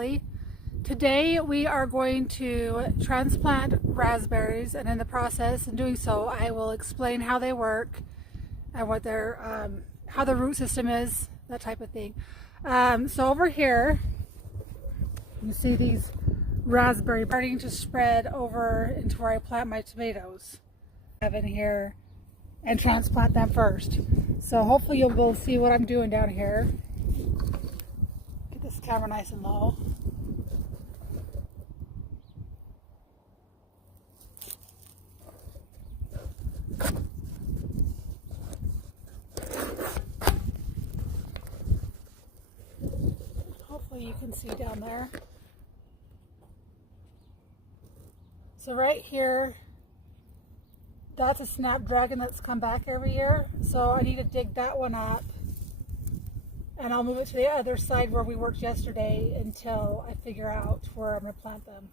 Kelly. Today we are going to transplant raspberries, and in the process in doing so I will explain how they work and what their how the root system is, that type of thing. So over here you see these raspberries starting to spread over into where I plant my tomatoes. I have in here and transplant them first. So hopefully you'll be able to see what I'm doing down here. Get this camera nice and low. Hopefully you can see down there. So right here, that's a snapdragon that's come back every year. So I need to dig that one up, and I'll move it to the other side where we worked yesterday until I figure out where I'm going to plant them.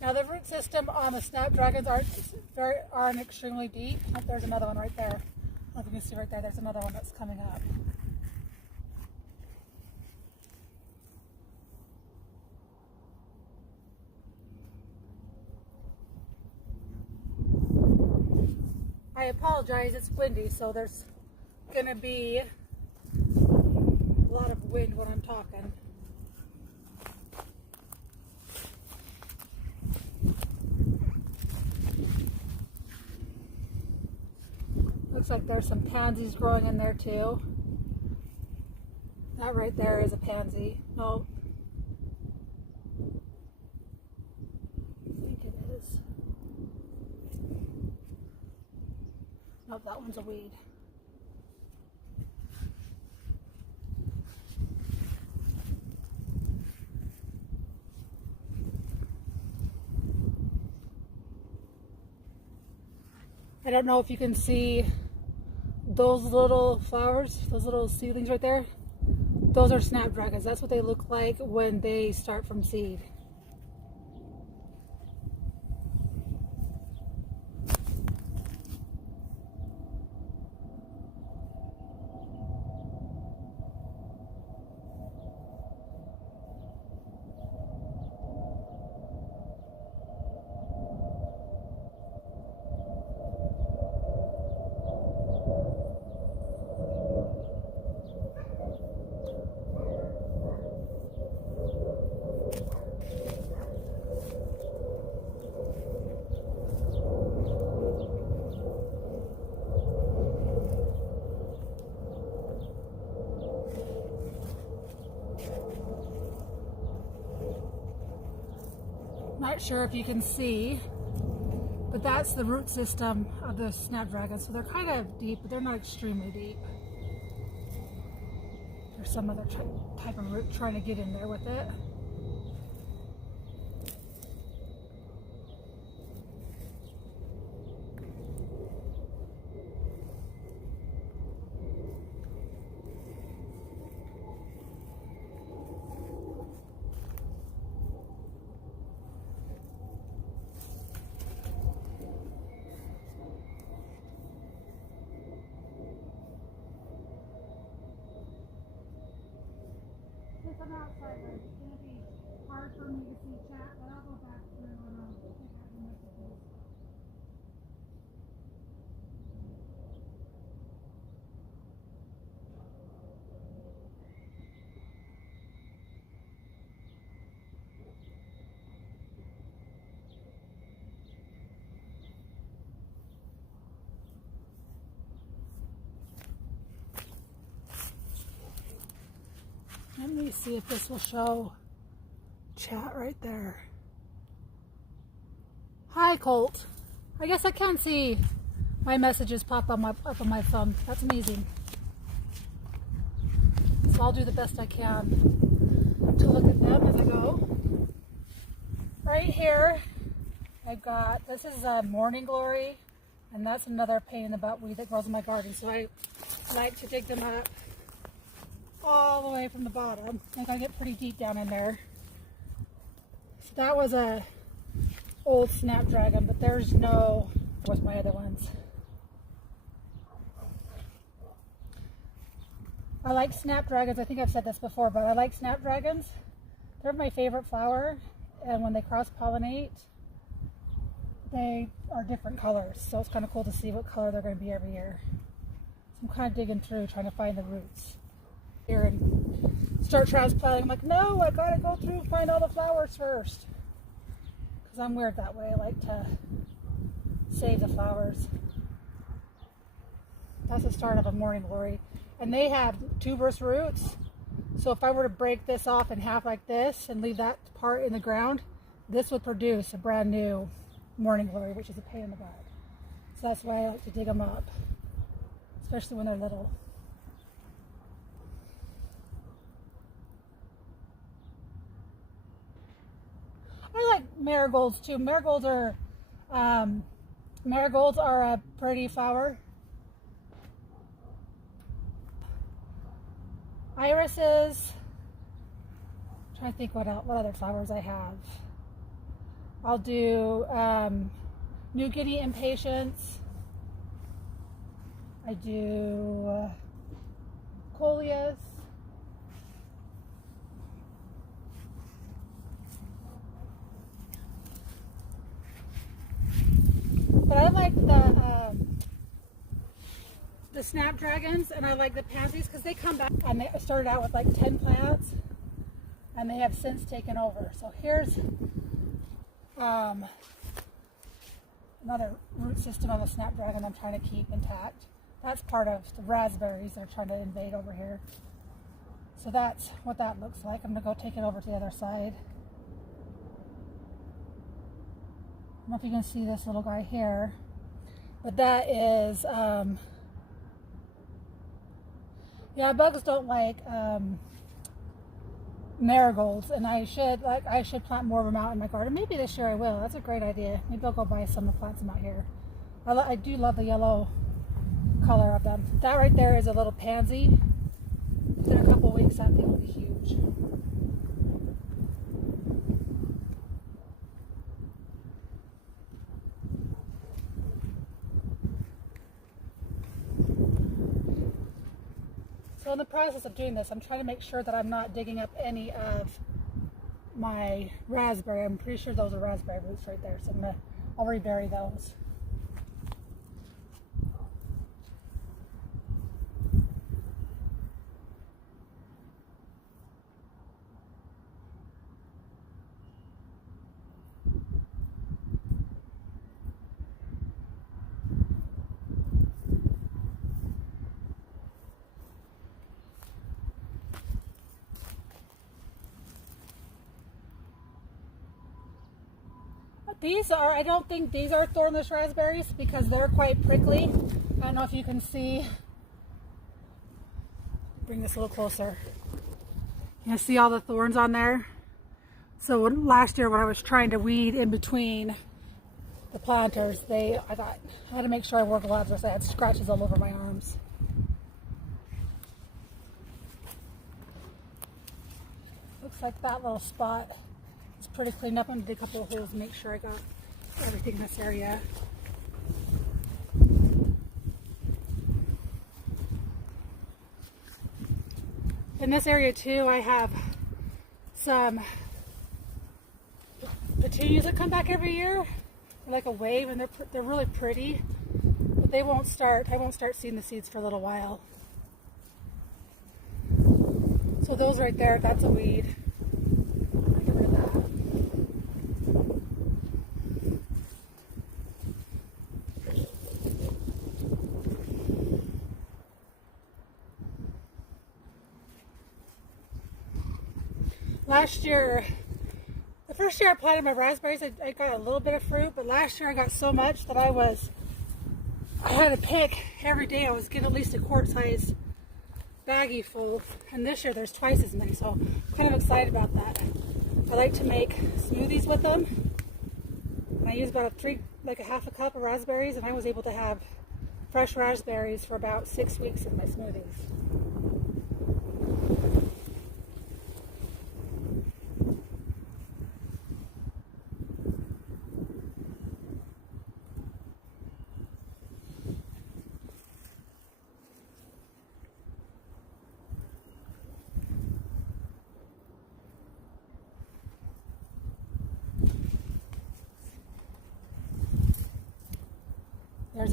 Now the root system on the snapdragons aren't extremely deep. Oh, there's another one right there. I don't know if you can see right there. There's another one that's coming up. I apologize, it's windy, so there's going to be a lot of wind when I'm talking. Looks like there's some pansies growing in there too. That right there is a pansy. No. I think it is. Nope, that one's a weed. I don't know if you can see those little flowers, those little seedlings right there. Those are snapdragons. That's what they look like when they start from seed. Not sure if you can see, but that's the root system of the snapdragon. So they're kind of deep, but they're not extremely deep. There's some other type of root trying to get in there with it. I'm outside, but it's going to be hard for me to see chat, but I'll go back through and I'll pick out the messages. Let me see if this will show chat right there. Hi, Colt. I guess I can see my messages pop up on my phone. That's amazing. So I'll do the best I can to look at them as I go. Right here, I've got, this is a morning glory, and that's another pain in the butt weed that grows in my garden. So I like to dig them up all the way from the bottom. I gotta get pretty deep down in there. So that was a old snapdragon, but there's no with my other ones. I like snapdragons. I think I've said this before, but I like snapdragons. They're my favorite flower, and when they cross-pollinate, they are different colors, so it's kind of cool to see what color they're going to be every year. So I'm kind of digging through, trying to find the roots here and start transplanting. I'm like, no, I gotta go through and find all the flowers first, because I'm weird that way. I like to save the flowers. That's the start of a morning glory, and they have tuberous roots. So if I were to break this off in half like this and leave that part in the ground, this would produce a brand new morning glory, which is a pain in the butt. So that's why I like to dig them up, especially when they're little. I like marigolds too. Marigolds are a pretty flower. Irises. I'm trying to think what other flowers I have. I'll do New Guinea impatiens. I do coleus. But I like the snapdragons, and I like the pansies because they come back. And they started out with like 10 plants, and they have since taken over. So here's another root system of a snapdragon I'm trying to keep intact. That's part of the raspberries they're trying to invade over here. So that's what that looks like. I'm going to go take it over to the other side. I don't know if you can see this little guy here, but that is, yeah, bugs don't like marigolds, and I should plant more of them out in my garden. Maybe this year I will. That's a great idea. Maybe I'll go buy some and plant some out here. I do love the yellow color of them. That right there is a little pansy. In a couple weeks, that thing will be huge. So in the process of doing this, I'm trying to make sure that I'm not digging up any of my raspberry. I'm pretty sure those are raspberry roots right there, so I'll rebury those. I don't think these are thornless raspberries because they're quite prickly. I don't know if you can see. Bring this a little closer. You can see all the thorns on there. So last year when I was trying to weed in between the planters, I had to make sure I wore gloves or I had scratches all over my arms. Looks like that little spot is pretty cleaned up. I'm gonna dig a couple of holes and make sure I got everything in this area. In this area too, I have some petunias that come back every year. They're like a wave, and they're really pretty, but I won't start seeing the seeds for a little while. So those right there, that's a weed. I'll get rid of that. Last year, the first year I planted my raspberries, I got a little bit of fruit, but last year I got so much that I had to pick every day. I was getting at least a quart-size baggie full, and this year there's twice as many, so I'm kind of excited about that. I like to make smoothies with them, and I use about a half a cup of raspberries, and I was able to have fresh raspberries for about 6 weeks in my smoothies.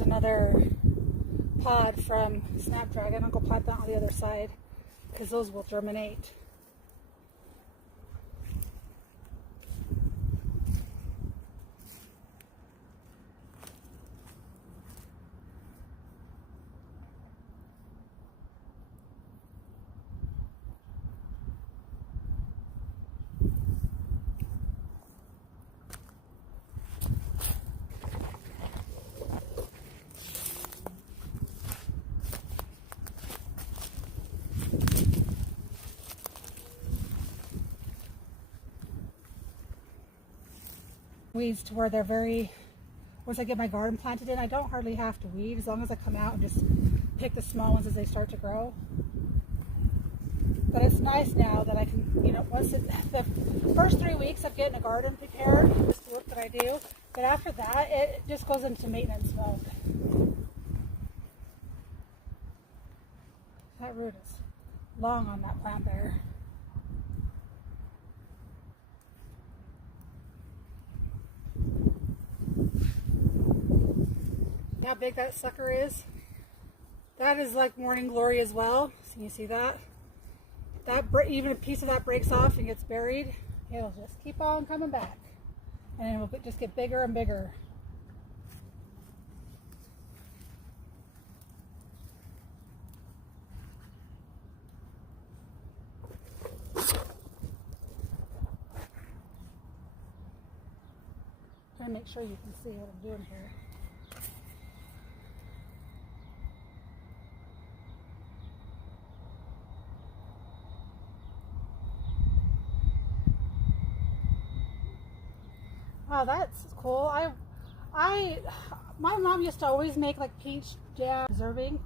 another pod from Snapdragon. I'll go plant that on the other side because those will germinate. Weeds to where they're very, once I get my garden planted in, I don't hardly have to weed as long as I come out and just pick the small ones as they start to grow. But it's nice now that I can, you know, the first 3 weeks of getting a garden prepared, this is the work that I do, but after that it just goes into maintenance mode. That root is long on that plant there. How big that sucker is. That is like morning glory as well. So you see that? Even a piece of that breaks off and gets buried, it'll just keep on coming back, and it will just get bigger and bigger. Trying to make sure you can see what I'm doing here. Wow, that's cool. My mom used to always make like peach jam preserving.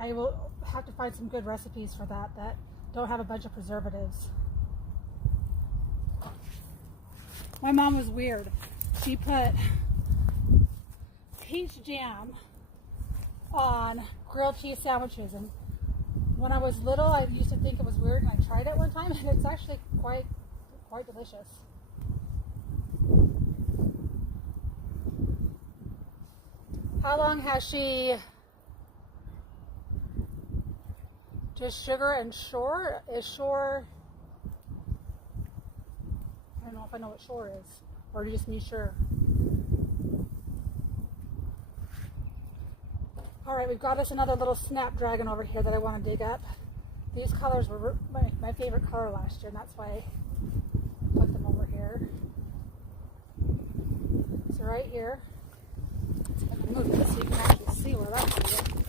I will have to find some good recipes for that don't have a bunch of preservatives. My mom was weird. She put peach jam on grilled cheese sandwiches, and when I was little I used to think it was weird, and I tried it one time and it's actually quite delicious. How long has she? Just sugar and shore? Is shore? I don't know if I know what shore is, or do you just need sure? All right, we've got us another little snapdragon over here that I want to dig up. These colors were my favorite color last year, and that's why I put them over here. So right here. I'm going to move it so you can actually see where that's going.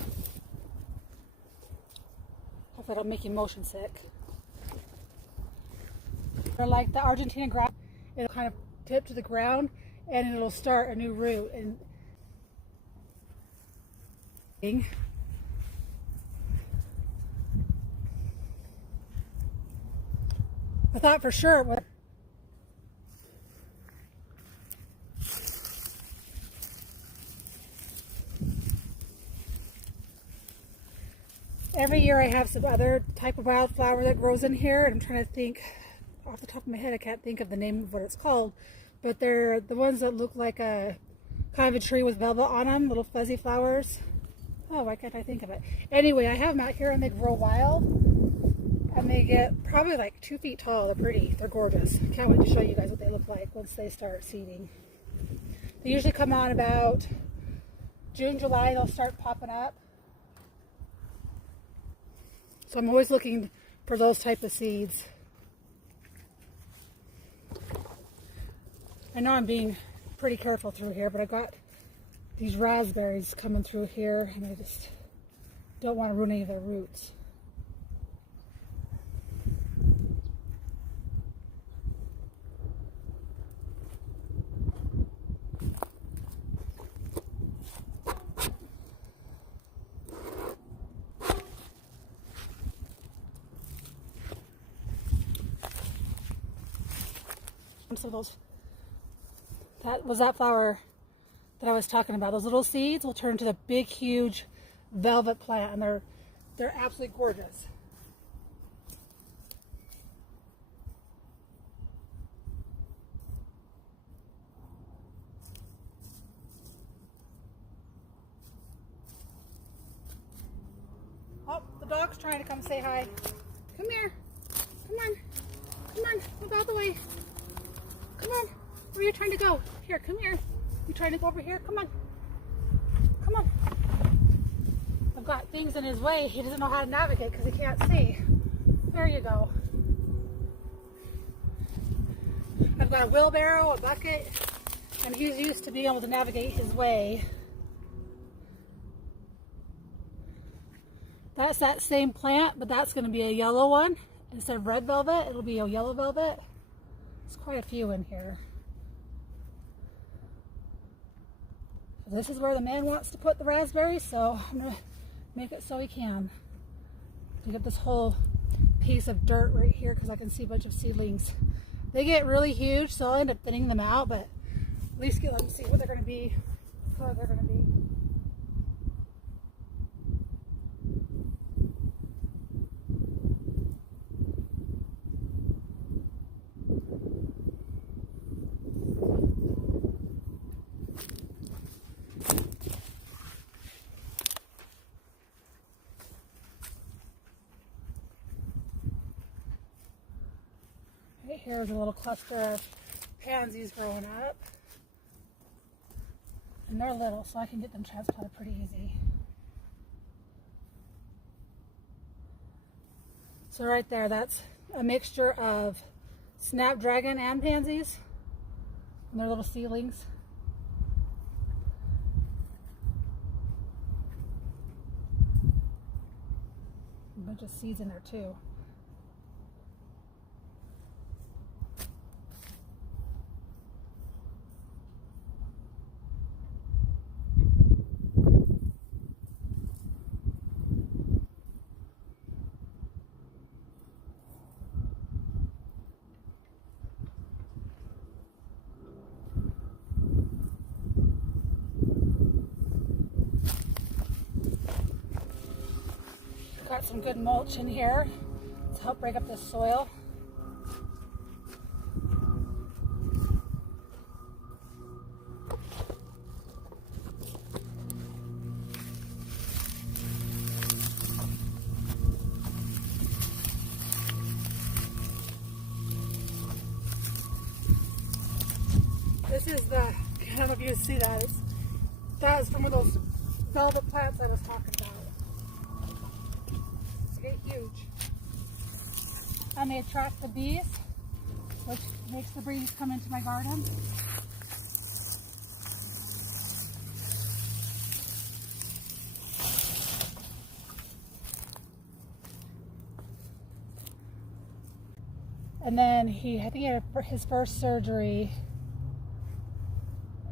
Hopefully I don't make you motion sick. They're like the Argentine grass. It'll kind of tip to the ground and it'll start a new root. And I thought for sure it was. Every year I have some other type of wildflower that grows in here, and I'm trying to think, off the top of my head I can't think of the name of what it's called, but they're the ones that look like a kind of a tree with velvet on them, little fuzzy flowers. Oh, why can't I think of it? Anyway, I have them out here and they grow wild, and they get probably like 2 feet tall. They're pretty, they're gorgeous. Can't wait to show you guys what they look like once they start seeding. They usually come on about June, July, they'll start popping up. So I'm always looking for those type of seeds. I know I'm being pretty careful through here, but I got these raspberries coming through here, and I just don't want to ruin any of their roots. Some of those, that flower that I was talking about. Those little seeds will turn to the big, huge velvet plant, and they're absolutely gorgeous. dog's trying to come say hi. Come here. Come on. Come on. Move out of the way. Come on. Where are you trying to go? Here, come here. You trying to go over here? Come on. Come on. I've got things in his way. He doesn't know how to navigate because he can't see. There you go. I've got a wheelbarrow, a bucket, and he's used to being able to navigate his way. That's that same plant, but that's going to be a yellow one. Instead of red velvet, it'll be a yellow velvet. There's quite a few in here. So this is where the man wants to put the raspberries, so I'm going to make it so he can. Dig up this whole piece of dirt right here because I can see a bunch of seedlings. They get really huge, so I'll end up thinning them out, but at least get them to see what they're going to be, what they're going to be. Right here's a little cluster of pansies growing up. And they're little, so I can get them transplanted pretty easy. So right there, that's a mixture of snapdragon and pansies. And they're little seedlings. A bunch of seeds in there too. Got some good mulch in here to help break up the soil. This is the, I don't know if you can see that, that is from one of those velvet plants I was talking about. Huge. And they attract the bees, which makes the bees come into my garden. And then I think he had his first surgery,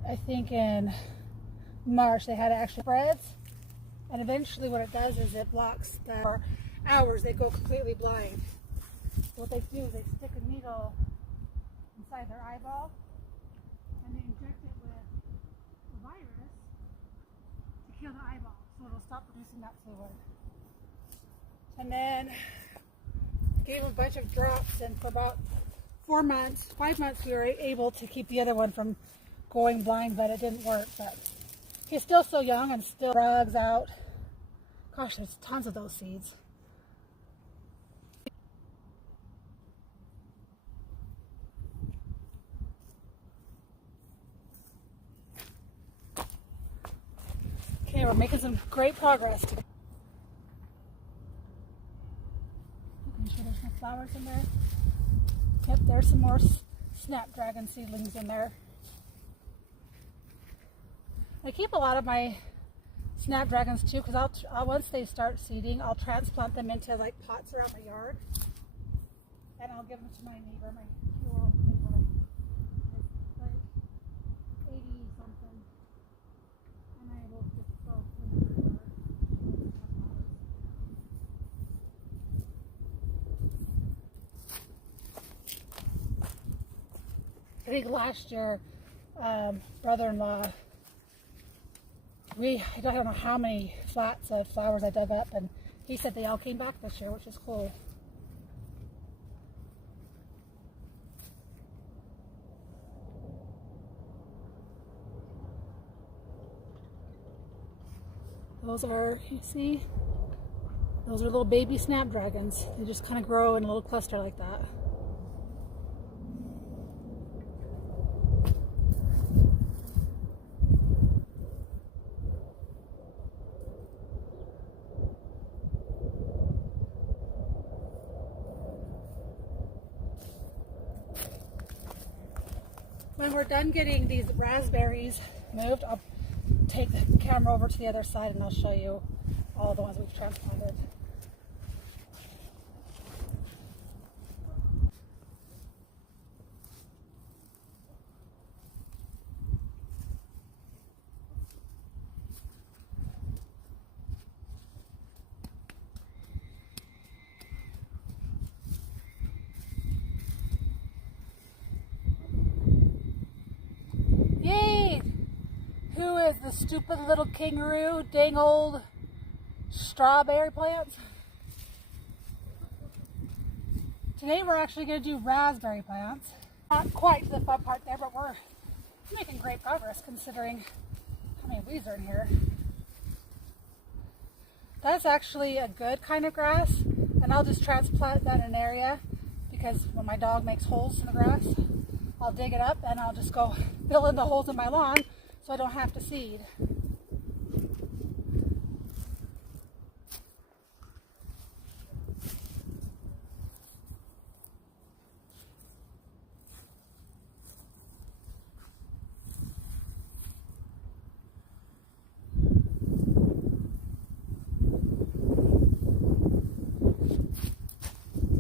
I think in March. They had actually spreads, and eventually what it does is it blocks the hours they go completely blind. So what they do is they stick a needle inside their eyeball and they inject it with a virus to kill the eyeball so it'll stop producing that fluid. And then gave them a bunch of drops, and for about 5 months we were able to keep the other one from going blind, but it didn't work. But he's still so young and still drugs out. Gosh, there's tons of those seeds. Okay, we're making some great progress today. Making sure there's no flowers in there. Yep, there's some more snapdragon seedlings in there. I keep a lot of my snapdragons too, because once they start seeding, I'll transplant them into like pots around my yard, and I'll give them to my neighbor, my cute little neighbor, like 80 something, and I will just throw them in the yard. I think last year, brother-in-law, I don't know how many flats of flowers I dug up, and he said they all came back this year, which is cool. Those are, you see, Those are little baby snapdragons. They just kind of grow in a little cluster like that. When we're done getting these raspberries moved, I'll take the camera over to the other side and I'll show you all the ones we've transplanted. Yay! Who is the stupid little kangaroo? Dang old strawberry plants. Today we're actually going to do raspberry plants. Not quite to the fun part there, but we're making great progress considering how many weeds are in here. That's actually a good kind of grass, and I'll just transplant that in an area because when my dog makes holes in the grass, I'll dig it up and I'll just go fill in the holes in my lawn so I don't have to seed.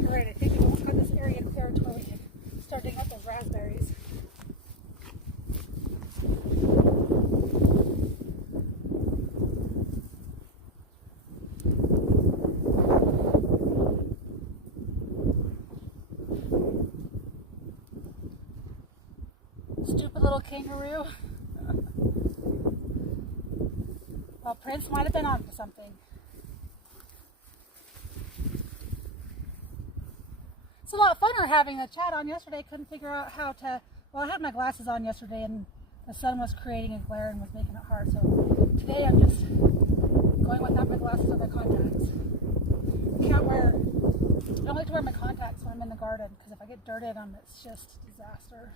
Alright, I think we won't have this area clear until we can start digging up those raspberries. Stupid little kangaroo. Well, Prince might have been onto something. It's a lot funner having a chat on yesterday. Couldn't figure out how to, well, I had my glasses on yesterday and the sun was creating a glare and was making it hard. So today I'm just going without my glasses or my contacts. I don't like to wear my contacts when I'm in the garden because if I get dirt in them, it's just a disaster.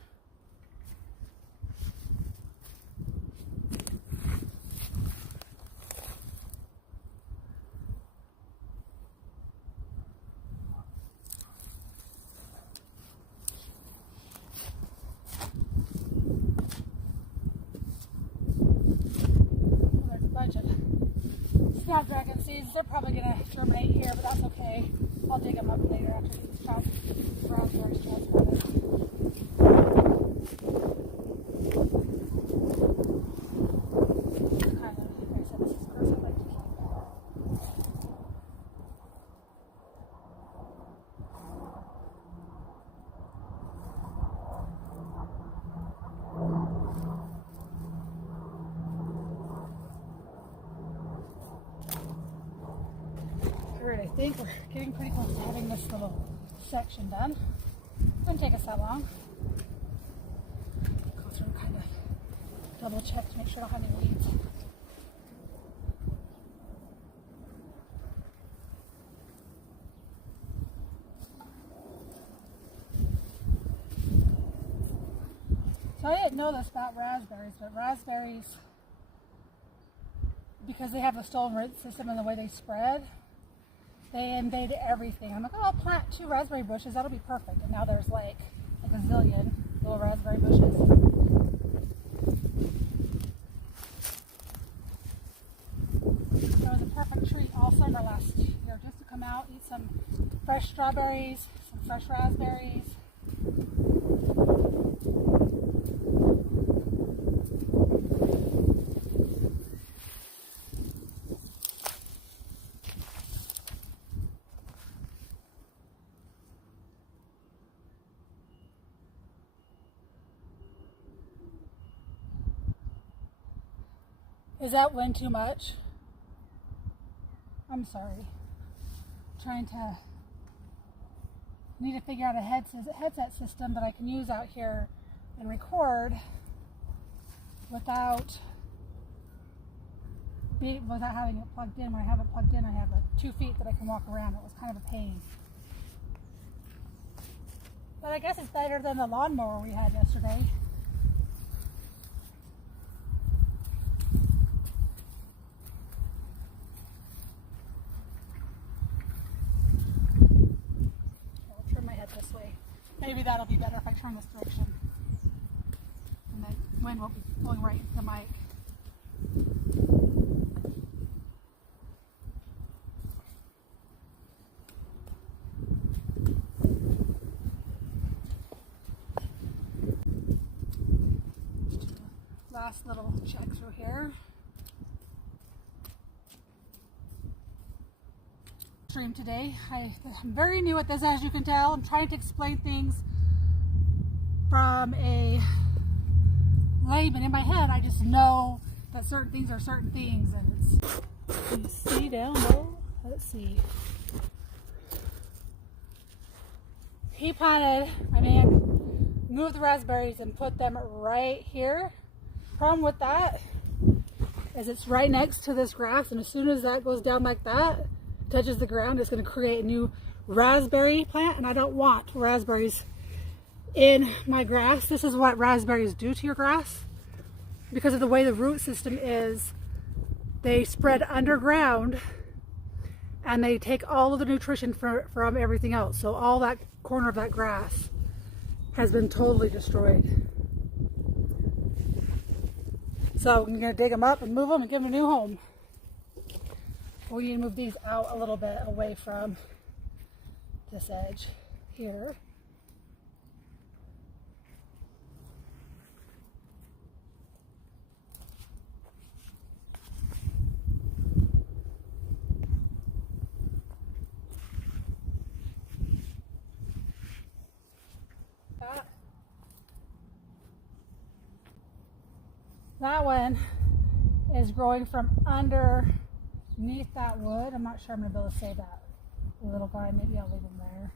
Snapdragon seeds, they're probably going to germinate here, but that's okay. I'll dig them up later after these raspberries transplanted. Kind of, like I said, this is the first I like to keep. Alright, I think we're getting pretty close to having this little section done. It doesn't take us that long. Go through and kind of double check to make sure I don't have any weeds. So I didn't know this about raspberries, but raspberries, because they have a stolen root system and the way they spread, they invade everything. I'm like, oh, I'll plant 2 raspberry bushes, that'll be perfect. And now there's like a gazillion little raspberry bushes. It was a perfect treat all summer last year just to come out, eat some fresh strawberries, some fresh raspberries. Is that wind too much? I'm sorry. Need to figure out a headset system that I can use out here and record without without having it plugged in. When I have it plugged in, I have 2 feet that I can walk around. It was kind of a pain. But I guess it's better than the lawnmower we had yesterday. I'll turn my head this way. Maybe that'll be better if I turn this direction. And the wind won't be blowing right into the mic. Last little check through here. Stream today. I'm very new at this, as you can tell. I'm trying to explain things from a layman. In my head, I just know that certain things are certain things, and it's, can you see down low? Let's see. He planted, my man moved the raspberries and put them right here. Problem with that is it's right next to this grass, and as soon as that goes down like that, touches the ground, it's going to create a new raspberry plant, and I don't want raspberries in my grass. This is what raspberries do to your grass. Because of the way the root system is, they spread underground and they take all of the nutrition from everything else. So all that corner of that grass has been totally destroyed. So I'm going to dig them up and move them and give them a new home. We need to move these out a little bit away from this edge here. That one is growing from underneath that wood. I'm not sure I'm going to be able to say that. The little guy, maybe I'll leave him there.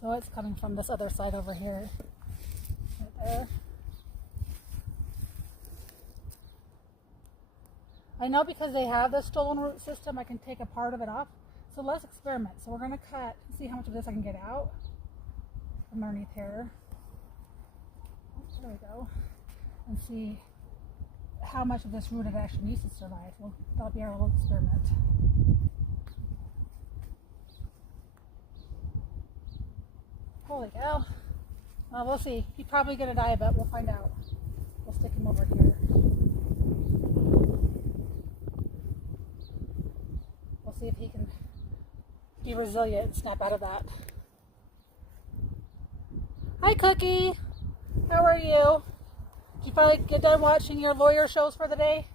So it's coming from this other side over here. Right there. I know because they have the stolen root system, I can take a part of it off. So let's experiment. So we're going to cut and see how much of this I can get out from underneath here. There we go. And see how much of this root it actually needs to survive. Well, that'll be our little experiment. Holy cow. Well, we'll see. He's probably going to die, but we'll find out. We'll stick him over here. We'll see if he can be resilient and snap out of that. Hi, Cookie. How are you? Did you finally get done watching your lawyer shows for the day?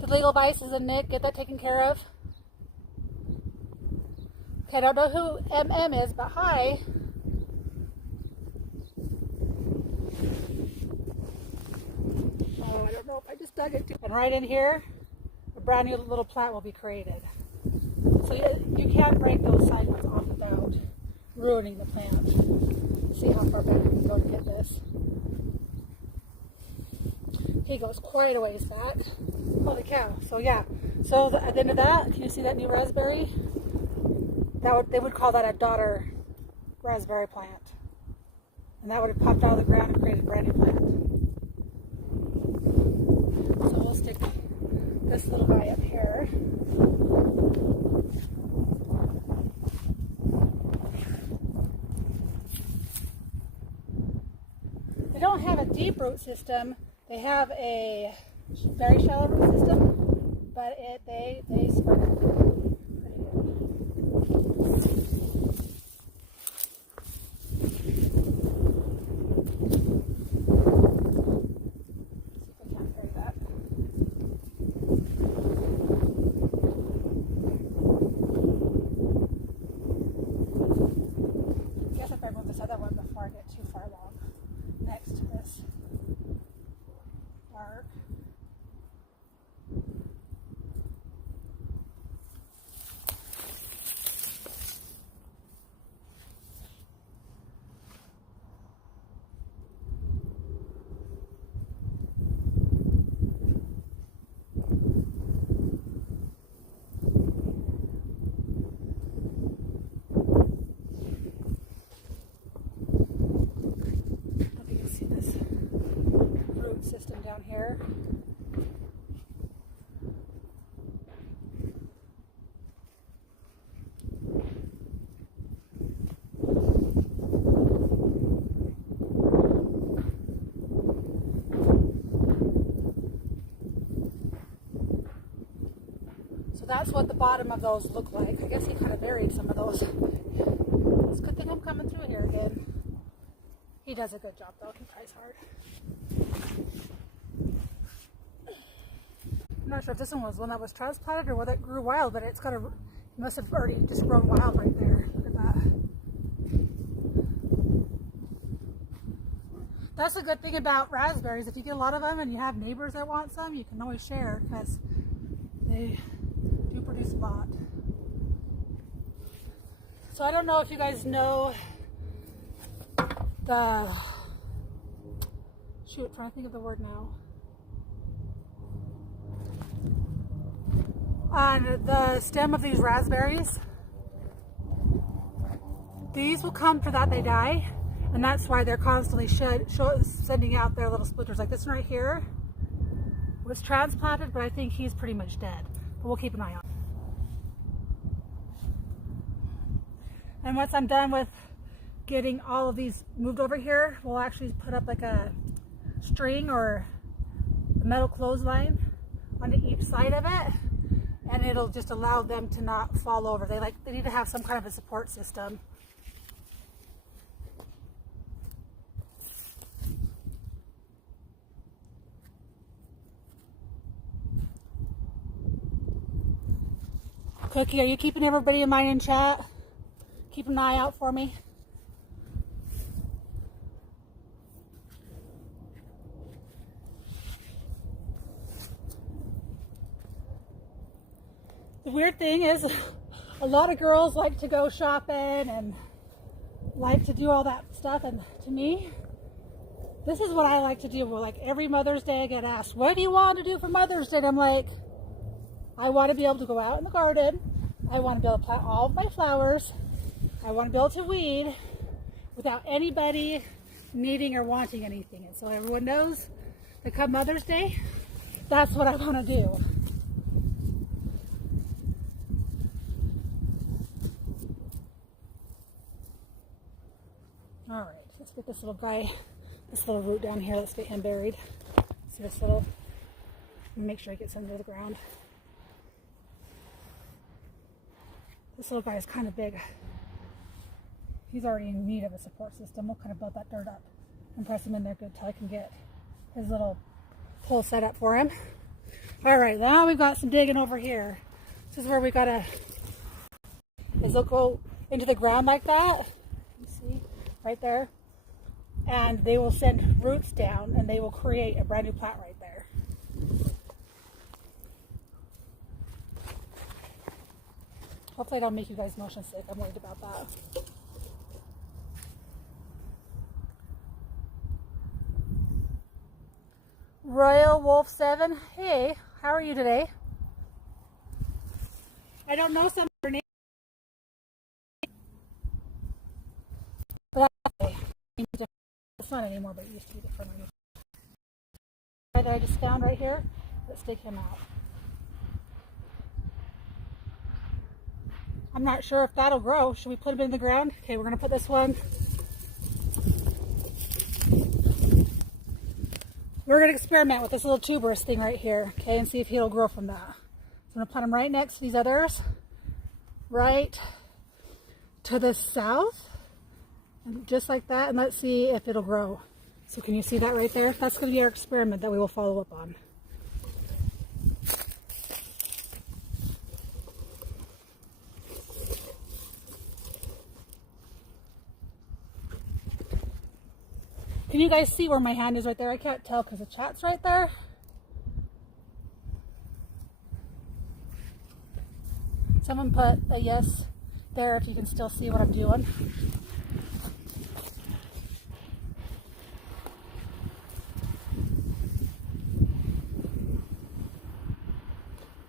The legal vices and Nick, get that taken care of? Okay, I don't know who MM is, but hi. Oh, I don't know if I just dug it too. And right in here, a brand new little plant will be created. So you can't break those side ones off without ruining the plant. See how far back I can go to get this. He goes quite a ways back. Holy cow. So yeah. So at the end of that, can you see that new raspberry? They would call that a daughter raspberry plant. And that would have popped out of the ground and created a brand new plant. So we'll stick this little guy up here. They don't have a deep root system. They have a very shallow root system, but they spread it pretty good. that's what the bottom of those look like. I guess he kind of buried some of those. It's a good thing I'm coming through here again. He does a good job though, he tries hard. I'm not sure if this one was one that was transplanted or whether it grew wild, but it's got a, it must have already just grown wild right there. Look at that. That's a good thing about raspberries. If you get a lot of them and you have neighbors that want some, you can always share because they do produce a lot. So I don't know if you guys know the, shoot, trying to think of the word now. On the stem of these raspberries, these will come to that they die, and that's why they're constantly sending out their little splinters. Like this one right here was transplanted, but I think he's pretty much dead, but we'll keep an eye on. And once I'm done with getting all of these moved over here, we'll actually put up like a string or a metal clothesline onto each side of it, and it'll just allow them to not fall over. They need to have some kind of a support system. Cookie, are you keeping everybody in mind in chat? Keep an eye out for me. The weird thing is, a lot of girls like to go shopping and like to do all that stuff, and to me, this is what I like to do. Well, like every Mother's Day I get asked, what do you want to do for Mother's Day? And I'm like, I want to be able to go out in the garden. I want to be able to plant all of my flowers. I want to be able to weed without anybody needing or wanting anything. And so everyone knows that come Mother's Day, that's what I want to do. All right, let's get this little guy, this little root down here. Let's get him buried. See this little, make sure he gets under the ground. This little guy is kind of big. He's already in need of a support system. We'll kind of build that dirt up and press him in there good till I can get his little pole set up for him. All right, now we've got some digging over here. This is where we gotta, is they'll go into the ground like that. You see, right there. And they will send roots down and they will create a brand new plant right there. Hopefully I don't make you guys motion sick. I'm worried about that. Royal Wolf 7, hey, how are you today? I don't know some of your names, but it's not anymore, but it used to be different. That I just found right here, let's take him out. I'm not sure if that'll grow. Should we put him in the ground? Okay, we're gonna put this one. We're gonna experiment with this little tuberous thing right here, okay, and see if he'll grow from that. So I'm gonna put him right next to these others, right to the south, and just like that, and let's see if it'll grow. So can you see that right there? That's gonna be our experiment that we will follow up on. Can you guys see where my hand is right there? I can't tell because the chat's right there. Someone put a yes there if you can still see what I'm doing.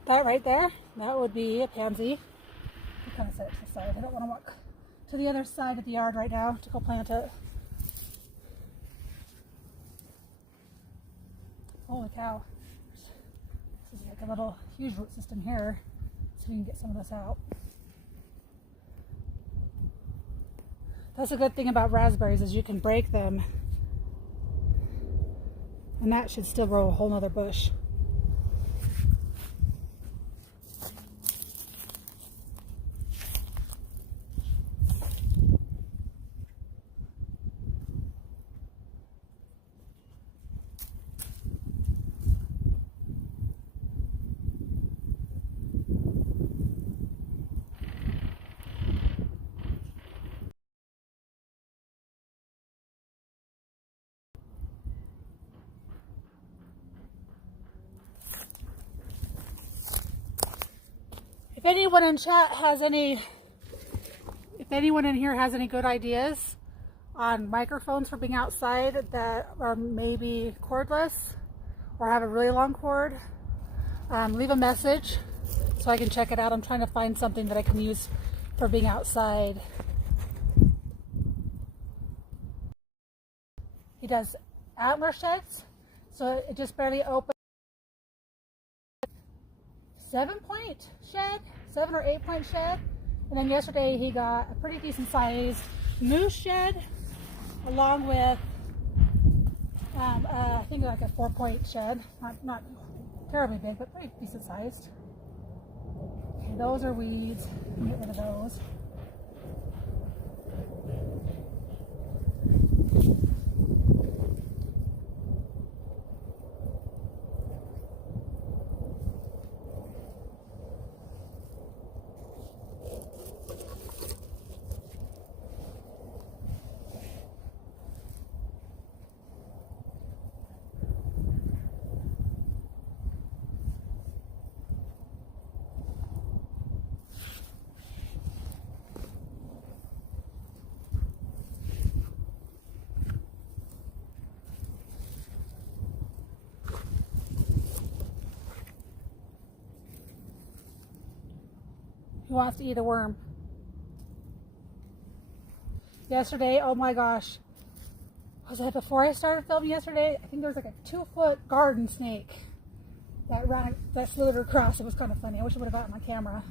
That right there, that would be a pansy. I'll kind of set it to the side. I don't want to walk to the other side of the yard right now to go plant it. Holy cow. This is like a little huge root system here, so we can get some of this out. That's a good thing about raspberries is you can break them, and that should still grow a whole nother bush. If anyone in chat has any, if anyone in here has any good ideas on microphones for being outside that are maybe cordless or have a really long cord, leave a message so I can check it out. I'm trying to find something that I can use for being outside. He does antler sheds, so it just barely opens. 7-point shed, 7 or 8-point shed. And then yesterday he got a pretty decent sized moose shed along with I think like a 4-point shed. Not terribly big, but pretty decent sized. Okay, those are weeds. Get rid of those. Who wants to eat a worm? Yesterday, oh my gosh. Was it before I started filming yesterday? I think there was like a 2-foot garden snake that slithered across. It was kind of funny. I wish I would have gotten my camera.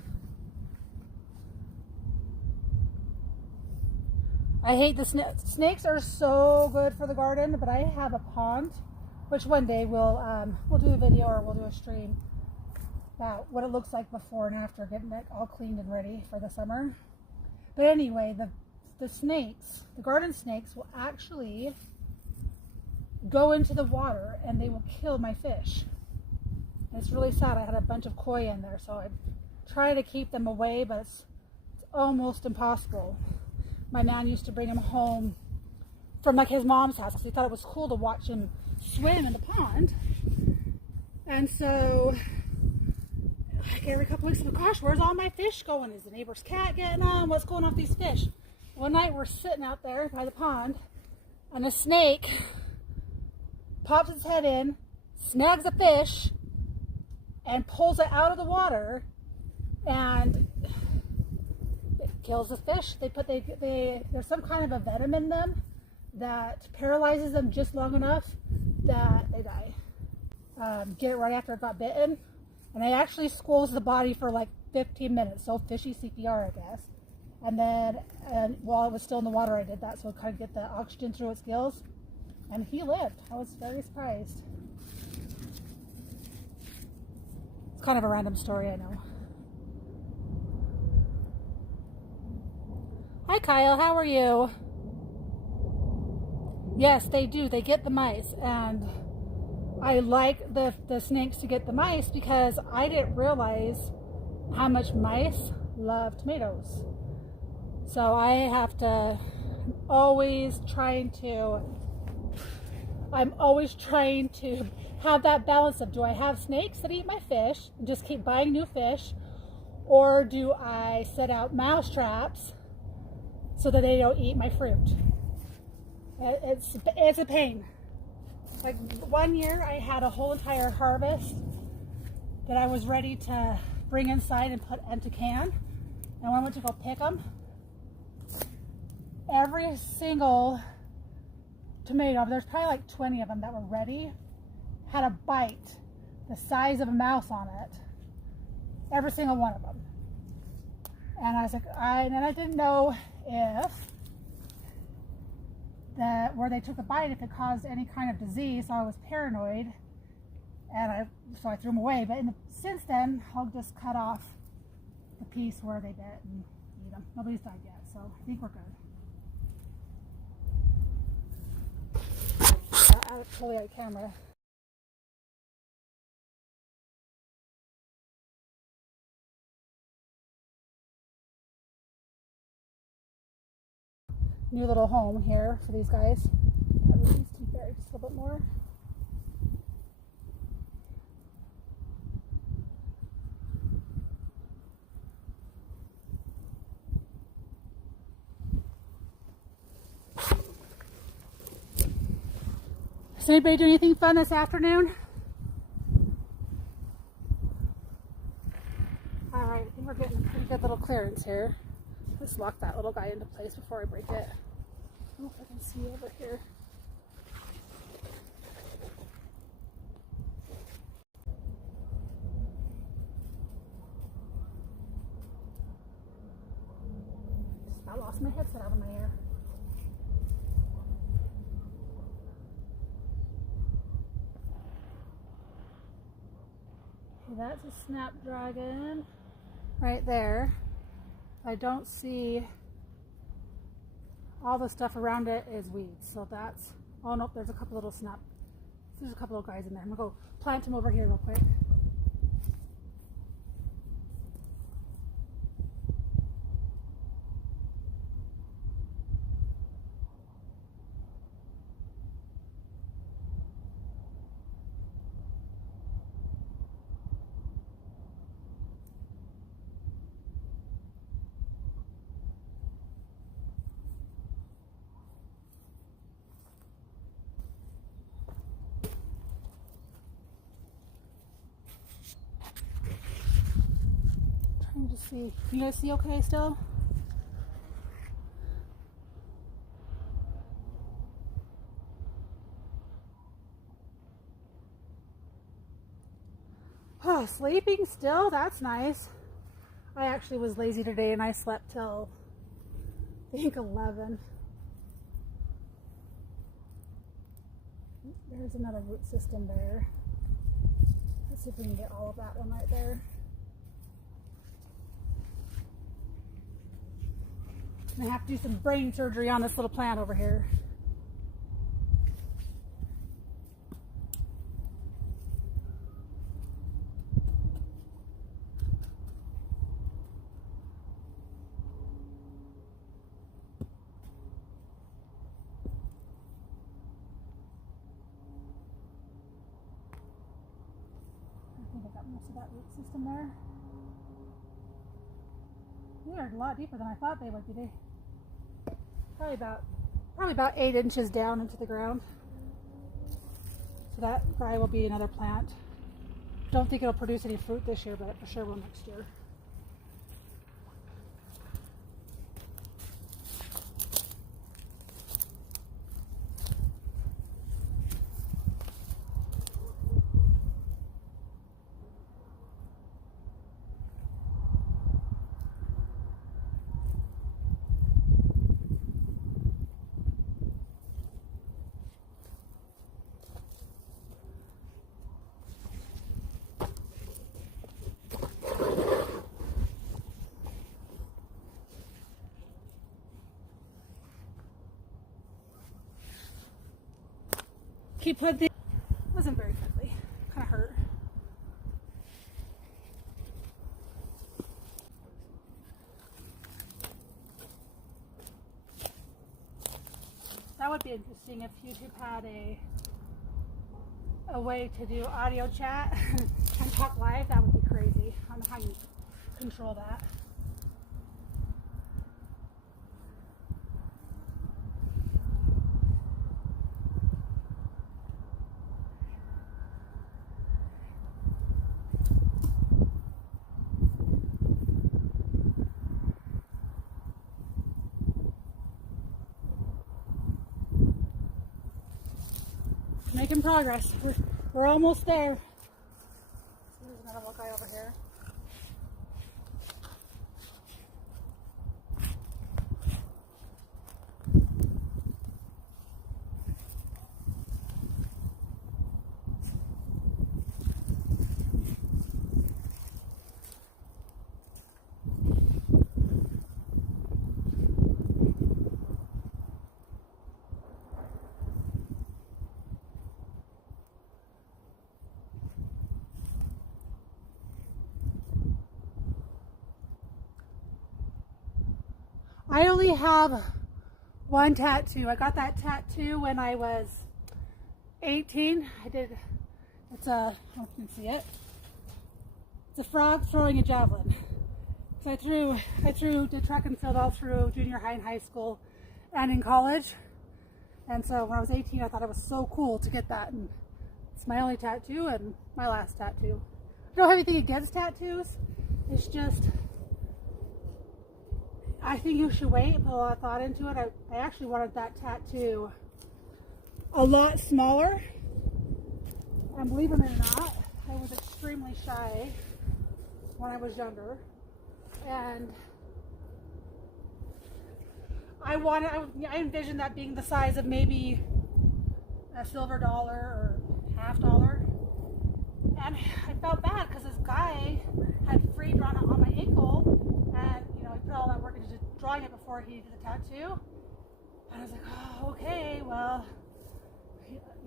I hate the snakes are so good for the garden, but I have a pond, which one day we'll do a video or we'll do a stream about what it looks like before and after getting it all cleaned and ready for the summer. But anyway, the snakes, the garden snakes will actually go into the water and they will kill my fish. And it's really sad. I had a bunch of koi in there, so I try to keep them away, but it's almost impossible. My man used to bring him home from like his mom's house because he thought it was cool to watch him swim in the pond. And so like every couple weeks, I'm like, gosh, where's all my fish going? Is the neighbor's cat getting on? What's going on with these fish? One night we're sitting out there by the pond and a snake pops its head in, snags a fish, and pulls it out of the water, and it kills the fish. There's some kind of a venom in them that paralyzes them just long enough that they die. Get it right after it got bitten. And they actually squeezed the body for like 15 minutes. So fishy CPR, I guess. And then while it was still in the water, I did that so it kind of get the oxygen through its gills. And he lived. I was very surprised. It's kind of a random story, I know. Hi, Kyle. How are you? Yes, they do. They get the mice. And I like the snakes to get the mice because I didn't realize how much mice love tomatoes. So I'm always trying to have that balance of, do I have snakes that eat my fish and just keep buying new fish, or do I set out mouse traps so that they don't eat my fruit? It's a pain. Like one year I had a whole entire harvest that I was ready to bring inside and put into can. And when I went to go pick them, every single tomato, there's probably like 20 of them that were ready, had a bite the size of a mouse on it. Every single one of them. And I was like, I didn't know if where they took the bite, if it caused any kind of disease, so I was paranoid, and so I threw them away. But since then, I'll just cut off the piece where they bit and eat them. Nobody's died yet, so I think we're good. Totally out of camera. New little home here for these guys. Probably needs to be buried just a little bit more. So anybody do anything fun this afternoon? Alright, I think we're getting a pretty good little clearance here. Let's lock that little guy into place before I break it. I hope I can see over here. I lost my headset out of my ear. Okay, that's a snapdragon right there. I don't see all the stuff around it is weeds, so that's, oh nope, there's a couple little there's a couple little guys in there. I'm gonna go plant them over here real quick. Trying to see, can you guys see okay still? Oh, sleeping still? That's nice. I actually was lazy today and I slept till I think 11. There's another root system there. Let's see if we can get all of that one right there. I'm gonna have to do some brain surgery on this little plant over here. I think I got most of that root system there. They are a lot deeper than I thought they would be. Probably about 8 inches down into the ground. So that probably will be another plant. Don't think it'll produce any fruit this year, but for sure will next year. Keep putting the, wasn't very friendly, kind of hurt. That would be interesting if YouTube had a way to do audio chat and talk live. That would be crazy. I don't know how you control that. Making progress. We're almost there. There's another little guy over here. I only have one tattoo. I got that tattoo when I was 18. It's a, I don't know if you can see it. It's a frog throwing a javelin. So did track and field all through junior high and high school and in college. And so when I was 18, I thought it was so cool to get that. And it's my only tattoo and my last tattoo. I don't have anything against tattoos. It's just, I think you should wait, put a lot of thought into it. I actually wanted that tattoo a lot smaller. And believe it or not, I was extremely shy when I was younger. And I envisioned that being the size of maybe a silver dollar or $50. And I felt bad because this guy had free drawn it on my ankle, and he put all that work into drawing it before he did the tattoo. And I was like, oh, okay, well,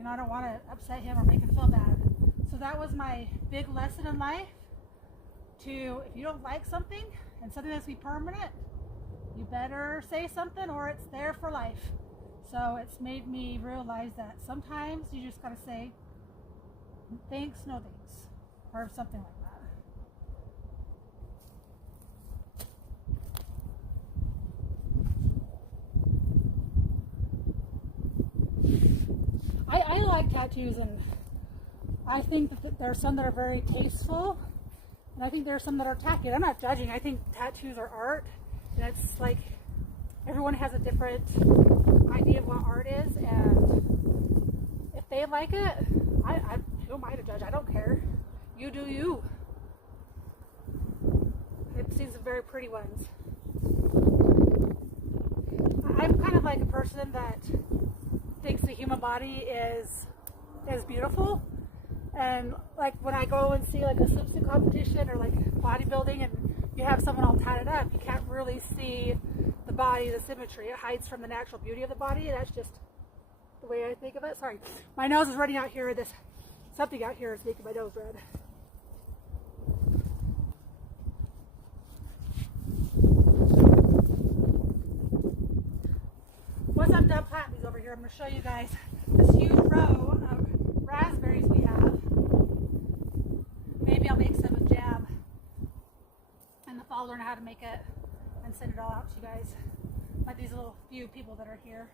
I don't want to upset him or make him feel bad. So that was my big lesson in life. If you don't like something and something that's be permanent, you better say something or it's there for life. So it's made me realize that sometimes you just gotta say thanks, no thanks, or something like that. I like tattoos, and I think that there are some that are very tasteful, and I think there are some that are tacky. I'm not judging. I think tattoos are art, and it's like everyone has a different idea of what art is, and if they like it, who am I to judge? I don't care. You do you. I've seen some very pretty ones. I'm kind of like a person that thinks the human body is beautiful, and like when I go and see like a swimsuit competition or like bodybuilding, and you have someone all tatted up, you can't really see the body, the symmetry. It hides from the natural beauty of the body, and that's just the way I think of it. Sorry, my nose is running out here. Something out here is making my nose red. Once I'm done planting these over here, I'm going to show you guys this huge row of raspberries we have. Maybe I'll make some jam in the fall, learn how to make it, and send it all out to you guys. Like these little few people that are here.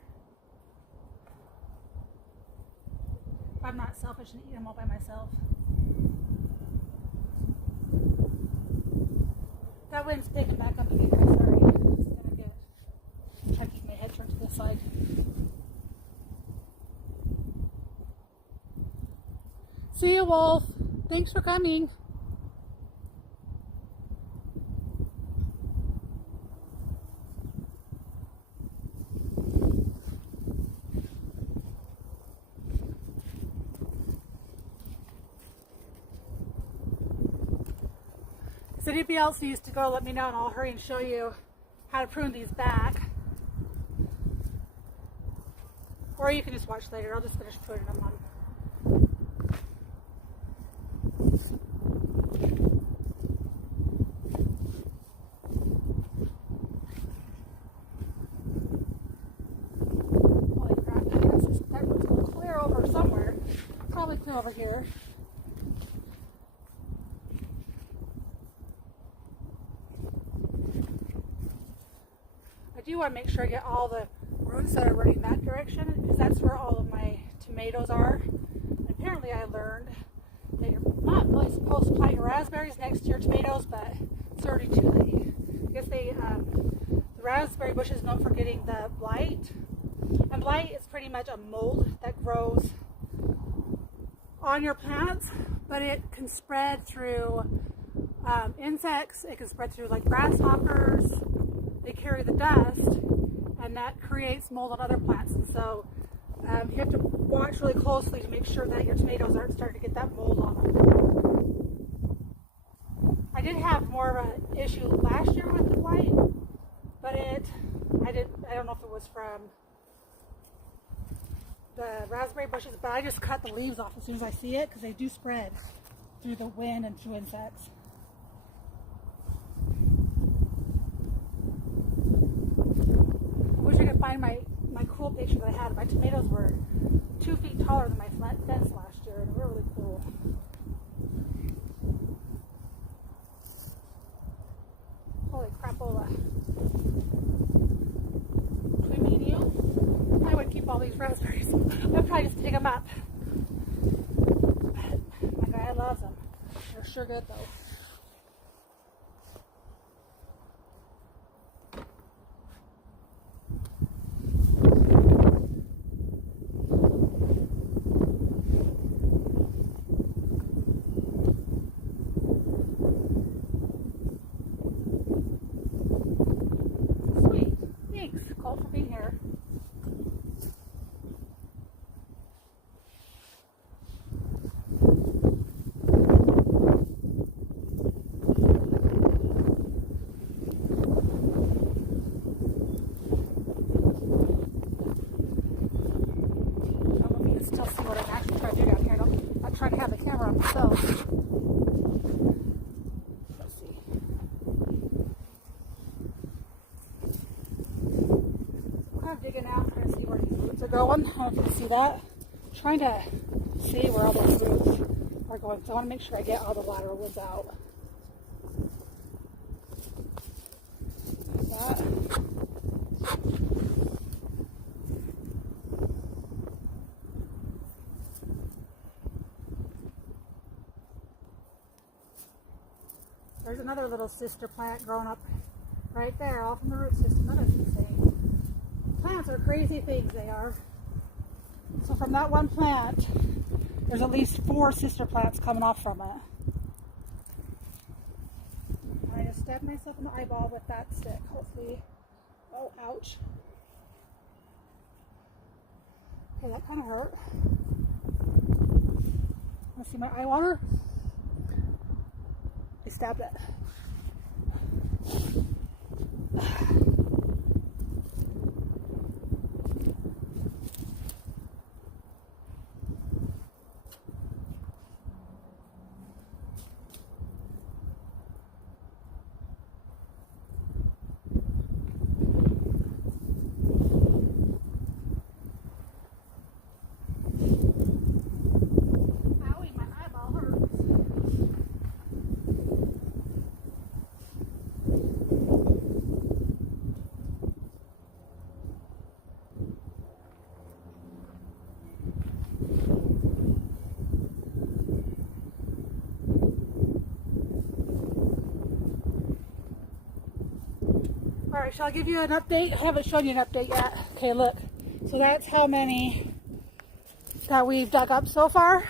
If I'm not selfish and eat them all by myself. That wind's picking back up again, guys. Sorry. Just gonna get. I'm trying to keep my head turned to this side. See you, Wolf. Thanks for coming. If anybody else needs to go, let me know and I'll hurry and show you how to prune these back. Or you can just watch later. I'll just finish pruning them on. Holy crap, that root's going to clear over somewhere. Probably clear over here. I do want to make sure I get all the roots that are running that direction, because that's where all of my tomatoes are. And apparently I learned that you're not really supposed to plant your raspberries next to your tomatoes, but it's already too late. I guess the raspberry bush is known for getting the blight. And blight is pretty much a mold that grows on your plants, but it can spread through insects. It can spread through like grasshoppers. They carry the dust, and that creates mold on other plants. And so you have to watch really closely to make sure that your tomatoes aren't starting to get that mold on them. I did have more of an issue last year with the blight, but I don't know if it was from the raspberry bushes, but I just cut the leaves off as soon as I see it, because they do spread through the wind and through insects. I wish I could find my cool picture that I had. My tomatoes were 2 feet taller than my fence last year, and they were really cool. Holy crapola. Between me and you, I would keep all these raspberries. I'll probably just pick them up. My guy loves them. They're sure good though. Sweet. Thanks, Colt, for being here. Still see what I'm actually trying to do down here. I'm not trying to have the camera on myself. Let's see. I'm kind of digging out, trying to see where these roots are going. I don't know if you can see that. I'm trying to see where all those roots are going. So I want to make sure I get all the lateral ones out. Like that. There's another little sister plant growing up right there, all from the root system. That is insane. Plants are crazy things, they are. So from that one plant, there's at least 4 sister plants coming off from it. I just stabbed myself in the eyeball with that stick. Hopefully, oh, ouch. Okay, that kind of hurt. Want to see my eye water? I stabbed it. Alright, shall I give you an update? I haven't shown you an update yet. Okay, look. So that's how many that we've dug up so far.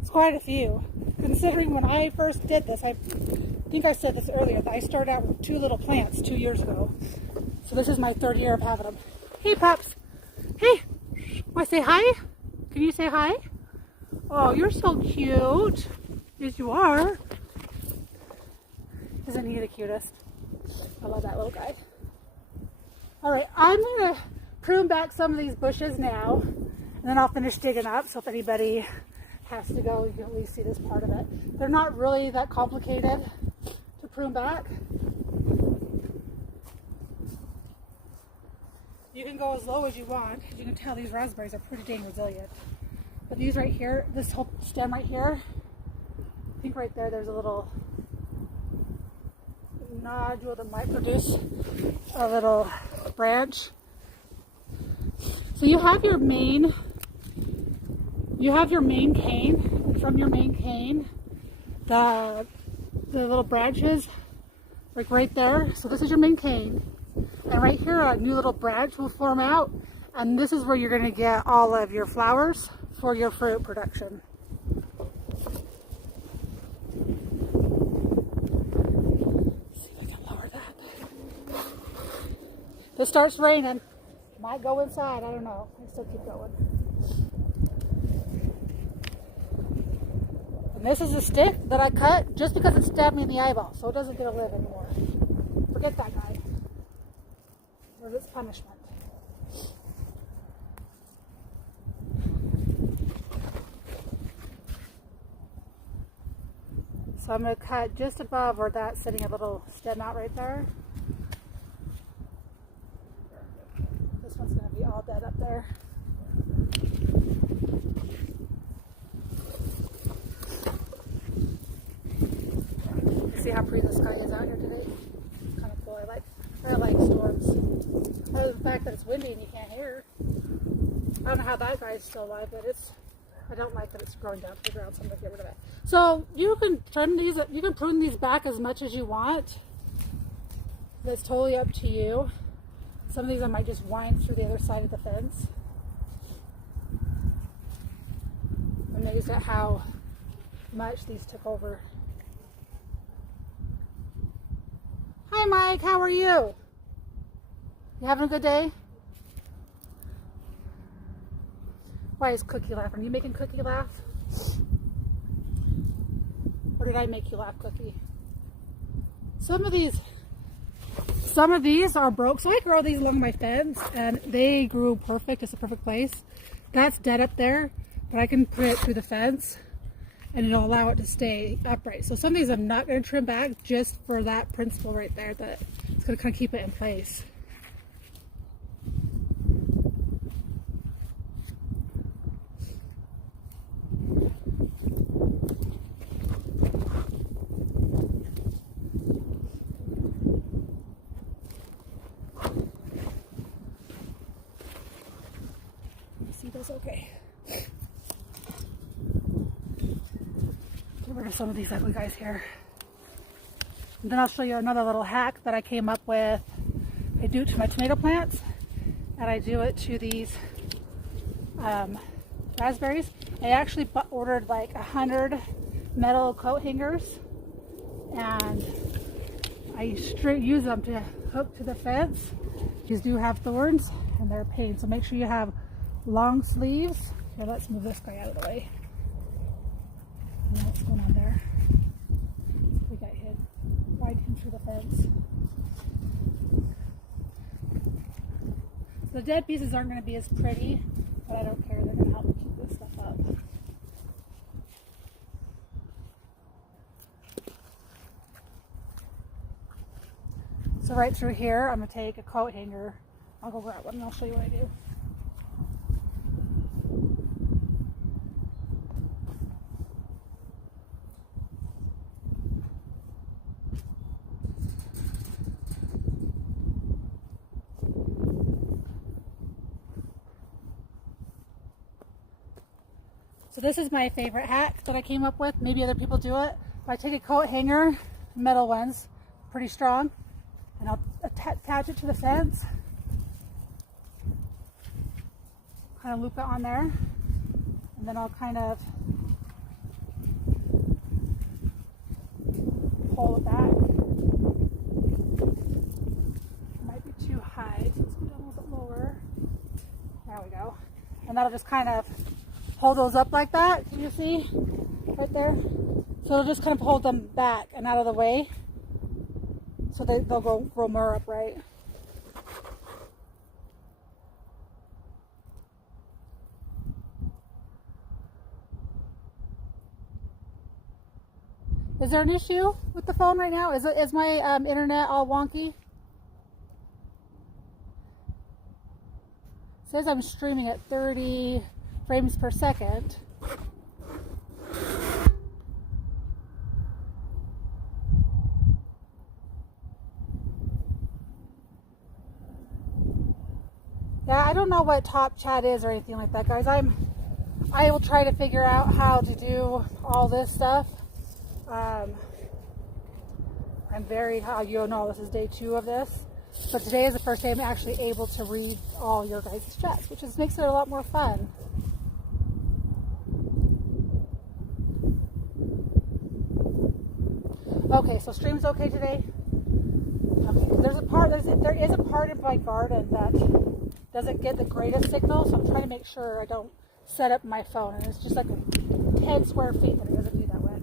It's quite a few. Considering when I first did this, I think I said this earlier, that I started out with 2 little plants 2 years ago. So this is my 3rd year of having them. Hey, pups. Hey, want to say hi? Can you say hi? Oh, you're so cute. Yes, you are. Isn't he the cutest? I love that little guy. Alright, I'm going to prune back some of these bushes now, and then I'll finish digging up, so if anybody has to go, you can at least see this part of it. They're not really that complicated to prune back. You can go as low as you want. As you can tell, these raspberries are pretty dang resilient. But these right here, this whole stem right here, I think right there, there's a little nodule that might produce a little branch. So you have your main cane, and from your main cane, the little branches, like right there. So this is your main cane, and right here a new little branch will form out, and this is where you're going to get all of your flowers for your fruit production. If it starts raining, might go inside, I don't know. I still keep going. And this is a stick that I cut just because it stabbed me in the eyeball, so it doesn't get to live anymore. Forget that guy. Or its punishment. So I'm going to cut just above where that's sitting a little stem out right there. This one's going to be all dead up there. You see how pretty the sky is out here today? It's kind of cool. I like storms. Other than the fact that it's windy and you can't hear. I don't know how that guy's still alive, but I don't like that it's growing down to the ground, so I'm gonna get rid of it. So you can prune these back as much as you want. That's totally up to you. Some of these I might just wind through the other side of the fence. I'm amazed at how much these took over. Hi Mike, how are you? You having a good day? Why is Cookie laughing? Are you making Cookie laugh? Or did I make you laugh, Cookie? Some of these are broke. So I grow these along my fence and they grew perfect. It's a perfect place. That's dead up there, but I can put it through the fence and it'll allow it to stay upright. So some of these I'm not going to trim back just for that principle right there, that it's going to kind of keep it in place. See those? Okay. Get rid of some of these ugly guys here. And then I'll show you another little hack that I came up with. I do it to my tomato plants, and I do it to these raspberries. I actually ordered like 100 metal coat hangers, and I use them to hook to the fence. These do have thorns, and they're a pain, so make sure you have long sleeves. Here, let's move this guy out of the way. I don't know what's going on there. We got hit. Wind him through the fence. The dead pieces aren't going to be as pretty, but I don't care. They're going to help me keep this stuff up. So right through here, I'm going to take a coat hanger. I'll go grab one and I'll show you what I do. So this is my favorite hack that I came up with. Maybe other people do it. I take a coat hanger, metal ones, pretty strong, and I'll attach it to the fence. Kind of loop it on there, and then I'll kind of pull it back. It might be too high, so let's go down a little bit lower. There we go. And that'll just kind of hold those up like that. Can you see? Right there. So it'll just kind of hold them back and out of the way, so they'll grow more upright. Is there an issue with the phone right now? Is my internet all wonky? It says I'm streaming at 30 frames per second. Yeah, I don't know what Top Chat is or anything like that, guys. I will try to figure out how to do all this stuff. I'm very, you know, this is day 2 of this. So today is the first day I'm actually able to read all your guys' chats, which makes it a lot more fun. Okay, so stream's okay today? Okay, there is a part in my garden that doesn't get the greatest signal, so I'm trying to make sure I don't set up my phone, and it's just like 10 square feet that it doesn't do that with.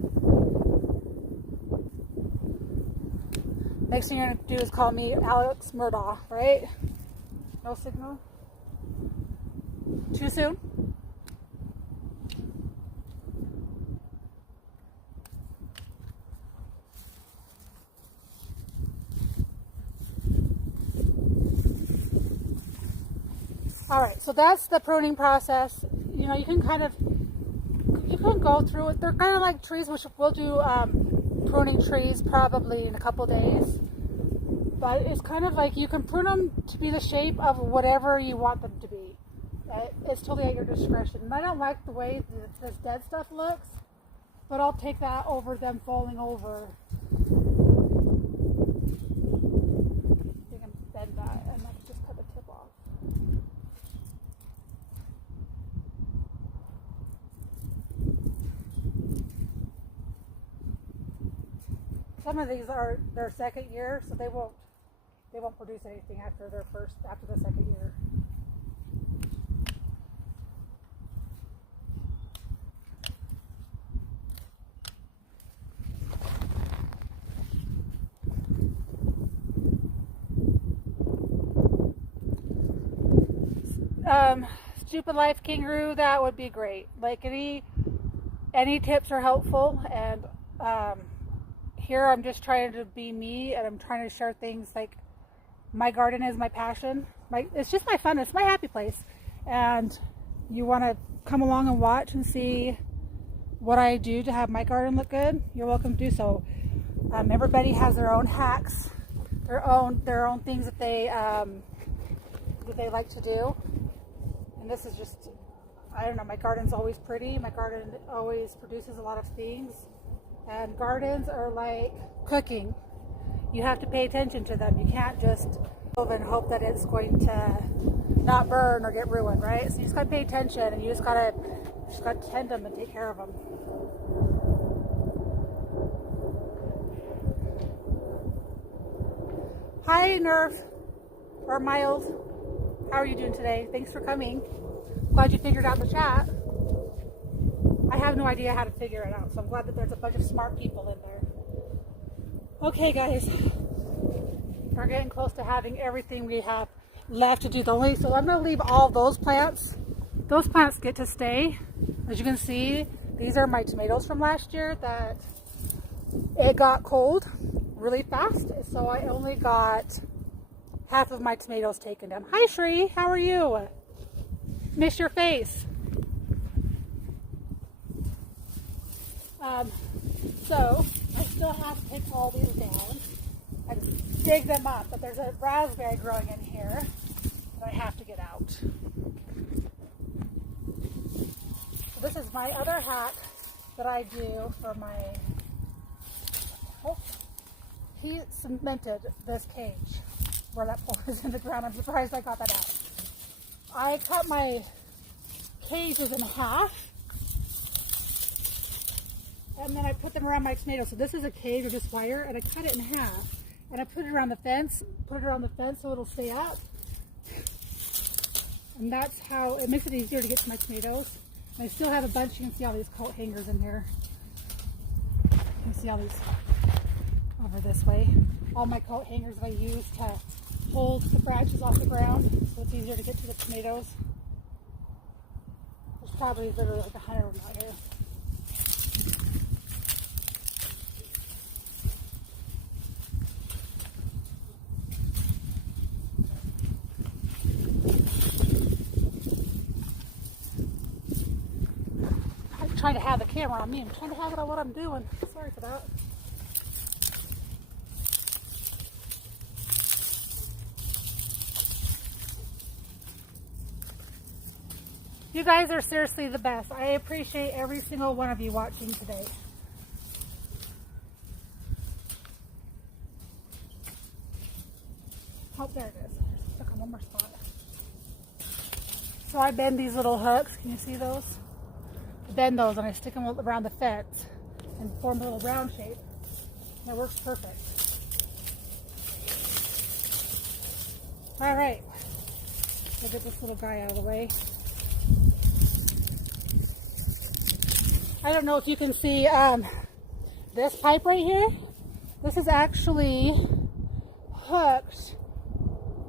Next thing you're going to do is call me Alex Murdaugh, right? No signal? Too soon? Alright, so that's the pruning process. You know, you can go through it. They're kind of like trees, which we'll do pruning trees probably in a couple days. but it's kind of like you can prune them to be the shape of whatever you want them to be. It's totally at your discretion. And I don't like the way this dead stuff looks, but I'll take that over them falling over. You can bend that and I can just cut the tip off. Some of these are their second year, so they won't produce anything after the second year. Stupid life kangaroo, that would be great. Like any tips are helpful, and here I'm just trying to be me, and I'm trying to share things like my garden is my passion. It's just my fun. It's my happy place, and you want to come along and watch and see what I do to have my garden look good. You're welcome to do so. Everybody has their own hacks, their own things that they like to do. And this is just, I don't know, my garden's always pretty. My garden always produces a lot of things. And gardens are like cooking. You have to pay attention to them. You can't just live and hope that it's going to not burn or get ruined, right? So you just gotta pay attention, and you just gotta tend them and take care of them. Hi, Nerf, or Miles. How are you doing today? Thanks for coming. Glad you figured out the chat. I have no idea how to figure it out, so I'm glad that there's a bunch of smart people in there. Okay, guys, we're getting close to having everything we have left to do. So I'm going to leave all those plants. Those plants get to stay. As you can see, these are my tomatoes from last year that it got cold really fast, so I only got half of my tomatoes taken down. Hi, Shree, how are you? Miss your face. So I still have to take all these down and dig them up, but there's a raspberry growing in here that I have to get out. So this is my other hack that I do for my, he cemented this cage where that pole is in the ground. I'm surprised I got that out. I cut my cages in half, and then I put them around my tomatoes. So this is a cage or just wire, and I cut it in half, and I put it around the fence. So it'll stay up, and that's how it makes it easier to get to my tomatoes. And I still have a bunch. You can see all these coat hangers in here. You can see all these over this way. All my coat hangers I use to hold the branches off the ground, so it's easier to get to the tomatoes. There's probably literally like 100 of them out here. I'm trying to have the camera on me. I'm trying to have it on what I'm doing. Sorry for that. You guys are seriously the best. I appreciate every single one of you watching today. Oh, there it is. Stuck on one more spot. So I bend these little hooks. Can you see those? I bend those and I stick them around the fence and form a little round shape. And it works perfect. All right. I'll get this little guy out of the way. I don't know if you can see this pipe right here. This is actually hooked.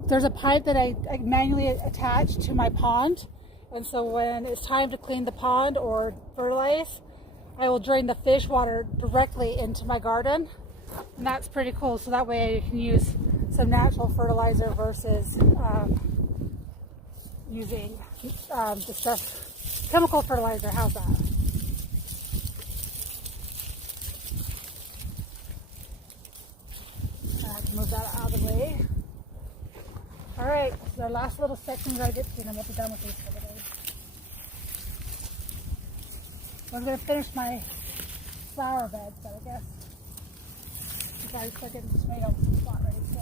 There's a pipe that I manually attach to my pond. And so when it's time to clean the pond or fertilize, I will drain the fish water directly into my garden. And that's pretty cool. So that way I can use some natural fertilizer versus using the stuff, chemical fertilizer. How's that? Move that out of the way. our last little section we gotta get to, and then we'll be done with these for the day. I'm gonna finish my flower beds, but I guess you guys start getting tomato spot ready too.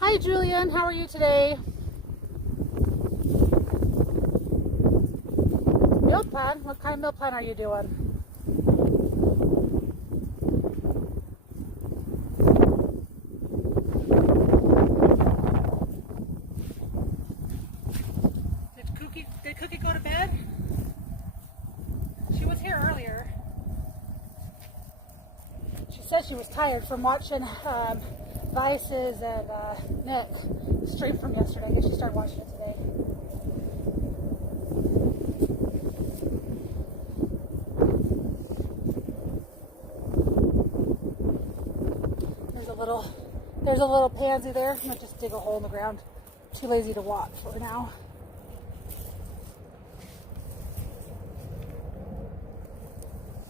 Hi Julian, how are you today? Meal plan? What kind of meal plan are you doing? Did Cookie go to bed? She was here earlier. She said she was tired from watching Vice's and Nick stream from yesterday. I guess she started watching it today. There's a little pansy there. I'm gonna just dig a hole in the ground. Too lazy to walk for now.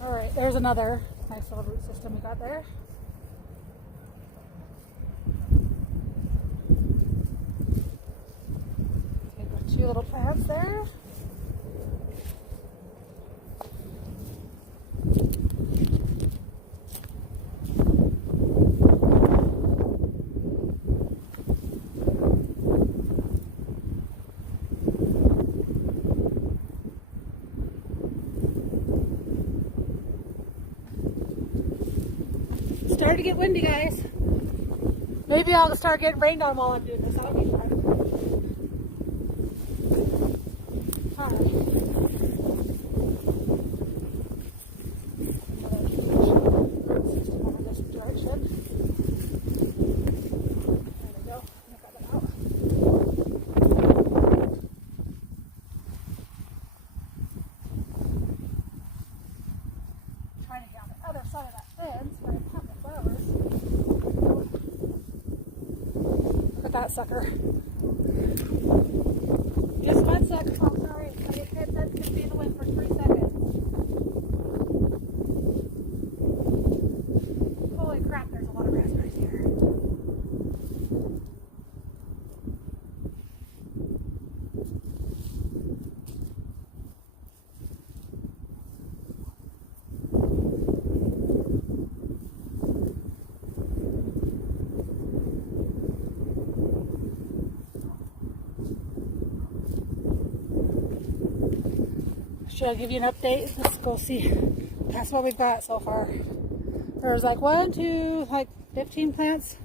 All right, there's another nice little root system we got there. Okay, got 2 little plants there. Starting to get windy, guys. Maybe I'll start getting rained on while I'm doing this. That'll be fun. Alright. System over this direction. There we go. I got that out. Trying to get on the other side of that fence where I plant the flowers. Look at that sucker. Just one sec. Oh, sorry. My headset's going to be in the wind for 3 seconds. Holy crap, there's a lot of raspberries here. Should I give you an update? Let's go see. That's what we've got so far. There's like 15 plants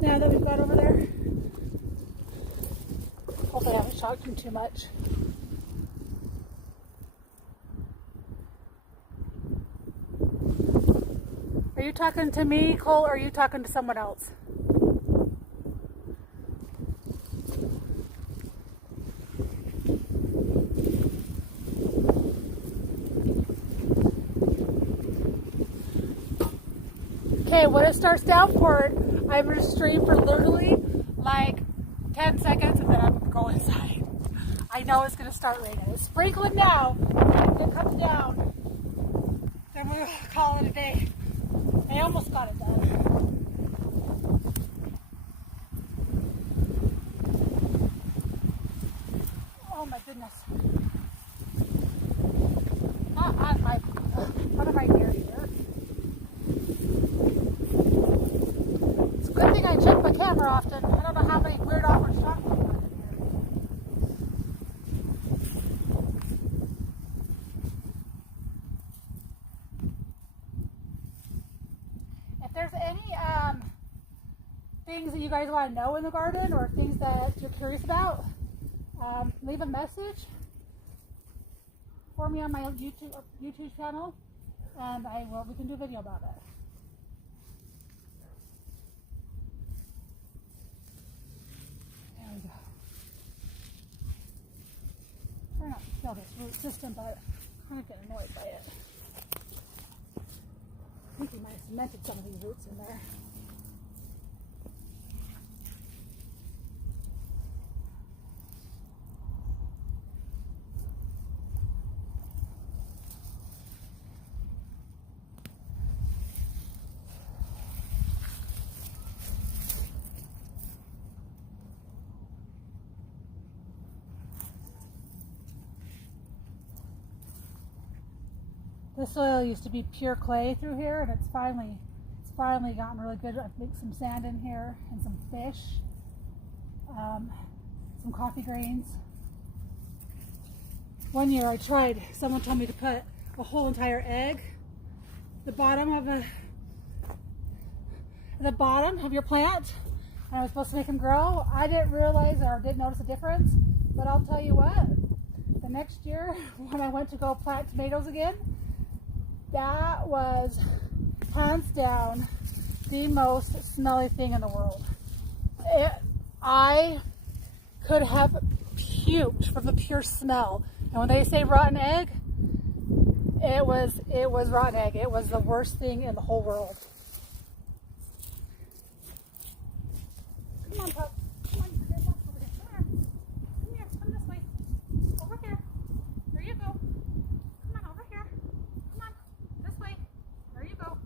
now that we've got over there. Hopefully I haven't shocked them too much. Are you talking to me, Cole, or are you talking to someone else? Okay, when it starts downpouring, I'm going to stream for literally like 10 seconds and then I'm going to go inside. I know it's going to start raining. It's sprinkling now, and if it comes down, then we'll call it a day. I almost got it done. Oh my goodness. What am I doing here? It's a good thing I check my camera often. I don't know how many weird awkward shots I've got in here. If there's any things that you guys want to know in the garden or things that you're curious about, leave a message for me on my YouTube channel, and we can do a video about it. There we go. Try not to kill this root system, but I'm kind of getting annoyed by it. I think we might have cemented some of these roots in there. This soil used to be pure clay through here, and it's finally gotten really good. I think some sand in here and some fish, some coffee grains. One year I tried, someone told me to put a whole entire egg, the bottom of your plant, and I was supposed to make them grow. I didn't realize or didn't notice a difference, but I'll tell you what, the next year when I went to go plant tomatoes again, that was hands down the most smelly thing in the world. I could have puked from the pure smell. And when they say rotten egg, it was rotten egg. It was the worst thing in the whole world. Come on, pup. Come on, there's lots over here. Come here. Come this way. Over here. There you go. Come on, over here. Come on. This way. There you go.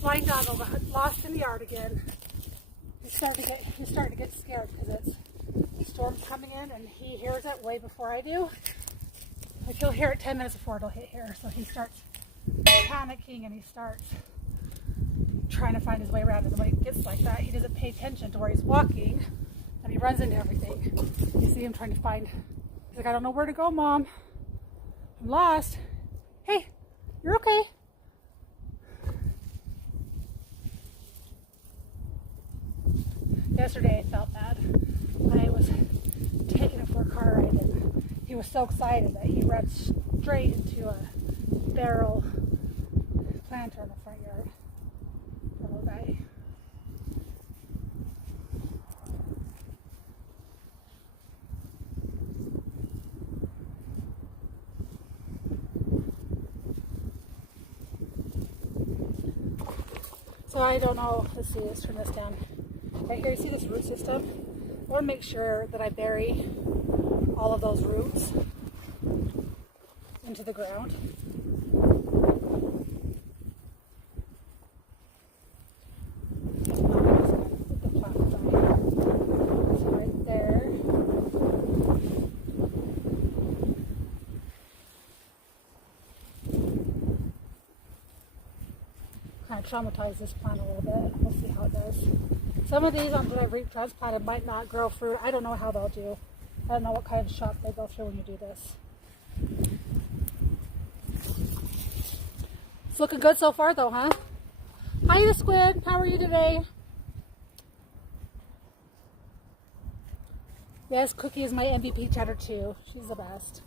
Blind doggo got lost in the yard again. He's starting to get scared because the storm's coming in, and he hears it way before I do. Like he'll hear it 10 minutes before it'll hit here, so he starts panicking and he starts trying to find his way around. And when he gets like that, he doesn't pay attention to where he's walking, and he runs into everything. You see him trying to find. He's like, I don't know where to go, Mom. I'm lost. Hey, you're okay. Yesterday I felt bad. I was taking him for a car ride, and he was so excited that he ran straight into a barrel planter in the front yard. Poor little guy. So I don't know. Let's see. Let's turn this down. Right here, you see this root system? I want to make sure that I bury all of those roots into the ground. The plant so right there. Kind of traumatize this plant a little bit. We'll see how it does. Some of these that I've transplanted might not grow fruit. I don't know how they'll do. I don't know what kind of shock they go through when you do this. It's looking good so far though, huh? Hi, the squid. How are you today? Yes, Cookie is my MVP chatter too. She's the best.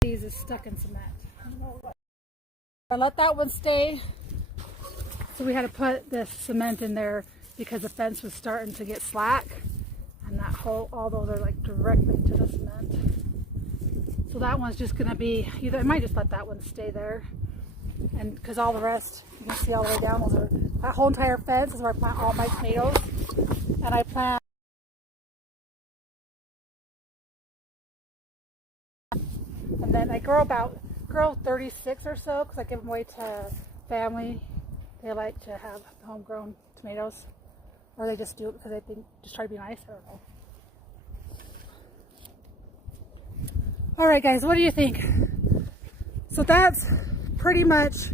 These is stuck in cement. I let that one stay. So we had to put this cement in there because the fence was starting to get slack, and that whole, all those are like directly to the cement. So that one's just gonna be either, I might just let that one stay there, and because all the rest, you can see all the way down, those are, that whole entire fence is where I plant all my tomatoes, and I plant, and then I grow 36 or so because I give them away to family. They like to have homegrown tomatoes, or they just do it because they think, just try to be nice. I don't know. All right, guys, what do you think? So that's pretty much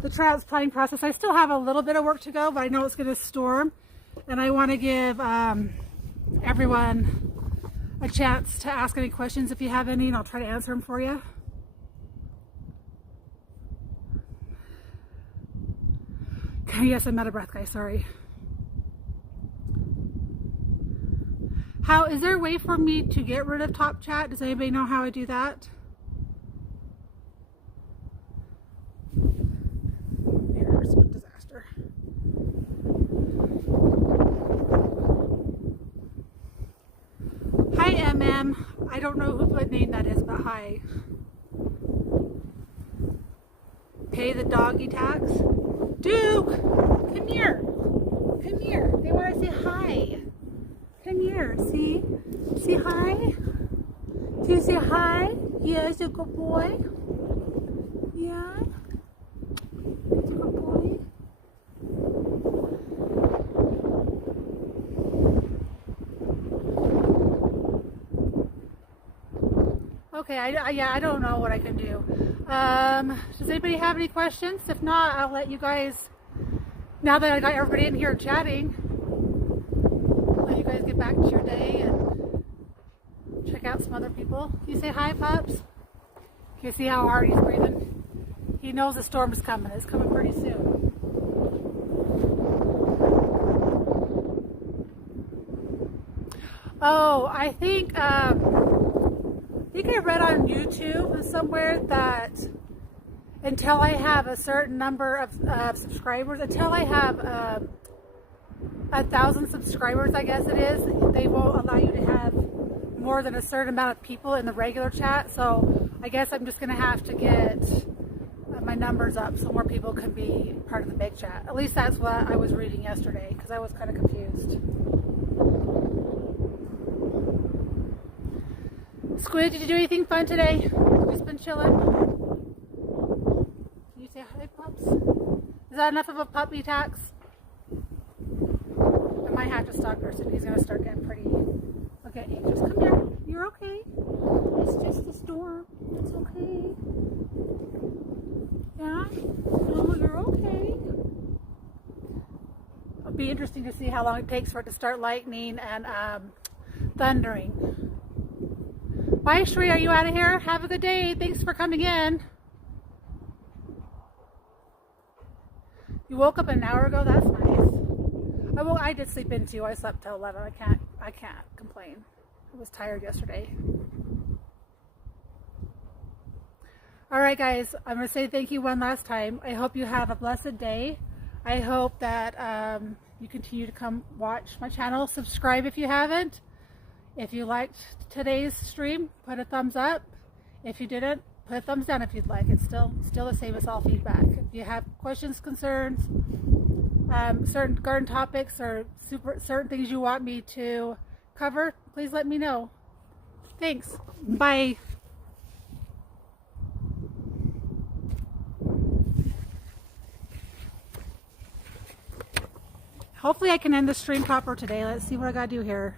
the transplanting process. I still have a little bit of work to go, but I know it's going to storm, and I want to give everyone a chance to ask any questions if you have any, and I'll try to answer them for you. Yes, I'm out of breath, guys. Sorry. How is there a way for me to get rid of top chat? Does anybody know how I do that? There's a disaster. Hi, MM. I don't know what name that is, but hi. Pay the doggy tax. Duke, come here. Come here. They want to say hi. Come here. See? Say hi. Do you say hi? Yes, you're a good boy. Yeah. You're a good boy. Okay, yeah, I don't know what I can do. Does anybody have any questions? If not, I'll let you guys, now that I got everybody in here chatting, let you guys get back to your day and check out some other people. Can you say hi, pups? Can you see how hard he's breathing? He knows the storm is coming. It's coming pretty soon. Oh, I think I read on YouTube somewhere that until I have a certain number of subscribers, until I have 1,000 subscribers, I guess it is, they won't allow you to have more than a certain amount of people in the regular chat. So I guess I'm just going to have to get my numbers up so more people can be part of the big chat. At least that's what I was reading yesterday, because I was kind of confused. Squid, did you do anything fun today? Just been chilling? Can you say hi, pups? Is that enough of a puppy tax? I might have to stop Gerson. He's going to start getting pretty. Look at you. Just come here. You're okay. It's just a storm. It's okay. Yeah? No, you're okay. It'll be interesting to see how long it takes for it to start lightning and thundering. Bye, Shree. Are you out of here? Have a good day. Thanks for coming in. You woke up an hour ago? That's nice. I did sleep in too. I slept till 11. I can't complain. I was tired yesterday. Alright guys, I'm going to say thank you one last time. I hope you have a blessed day. I hope that you continue to come watch my channel. Subscribe if you haven't. If you liked today's stream, put a thumbs up. If you didn't, put a thumbs down if you'd like. It's still the same as all feedback. If you have questions, concerns, certain garden topics, or certain things you want me to cover, please let me know. Thanks. Bye. Hopefully I can end the stream proper today. Let's see what I gotta do here.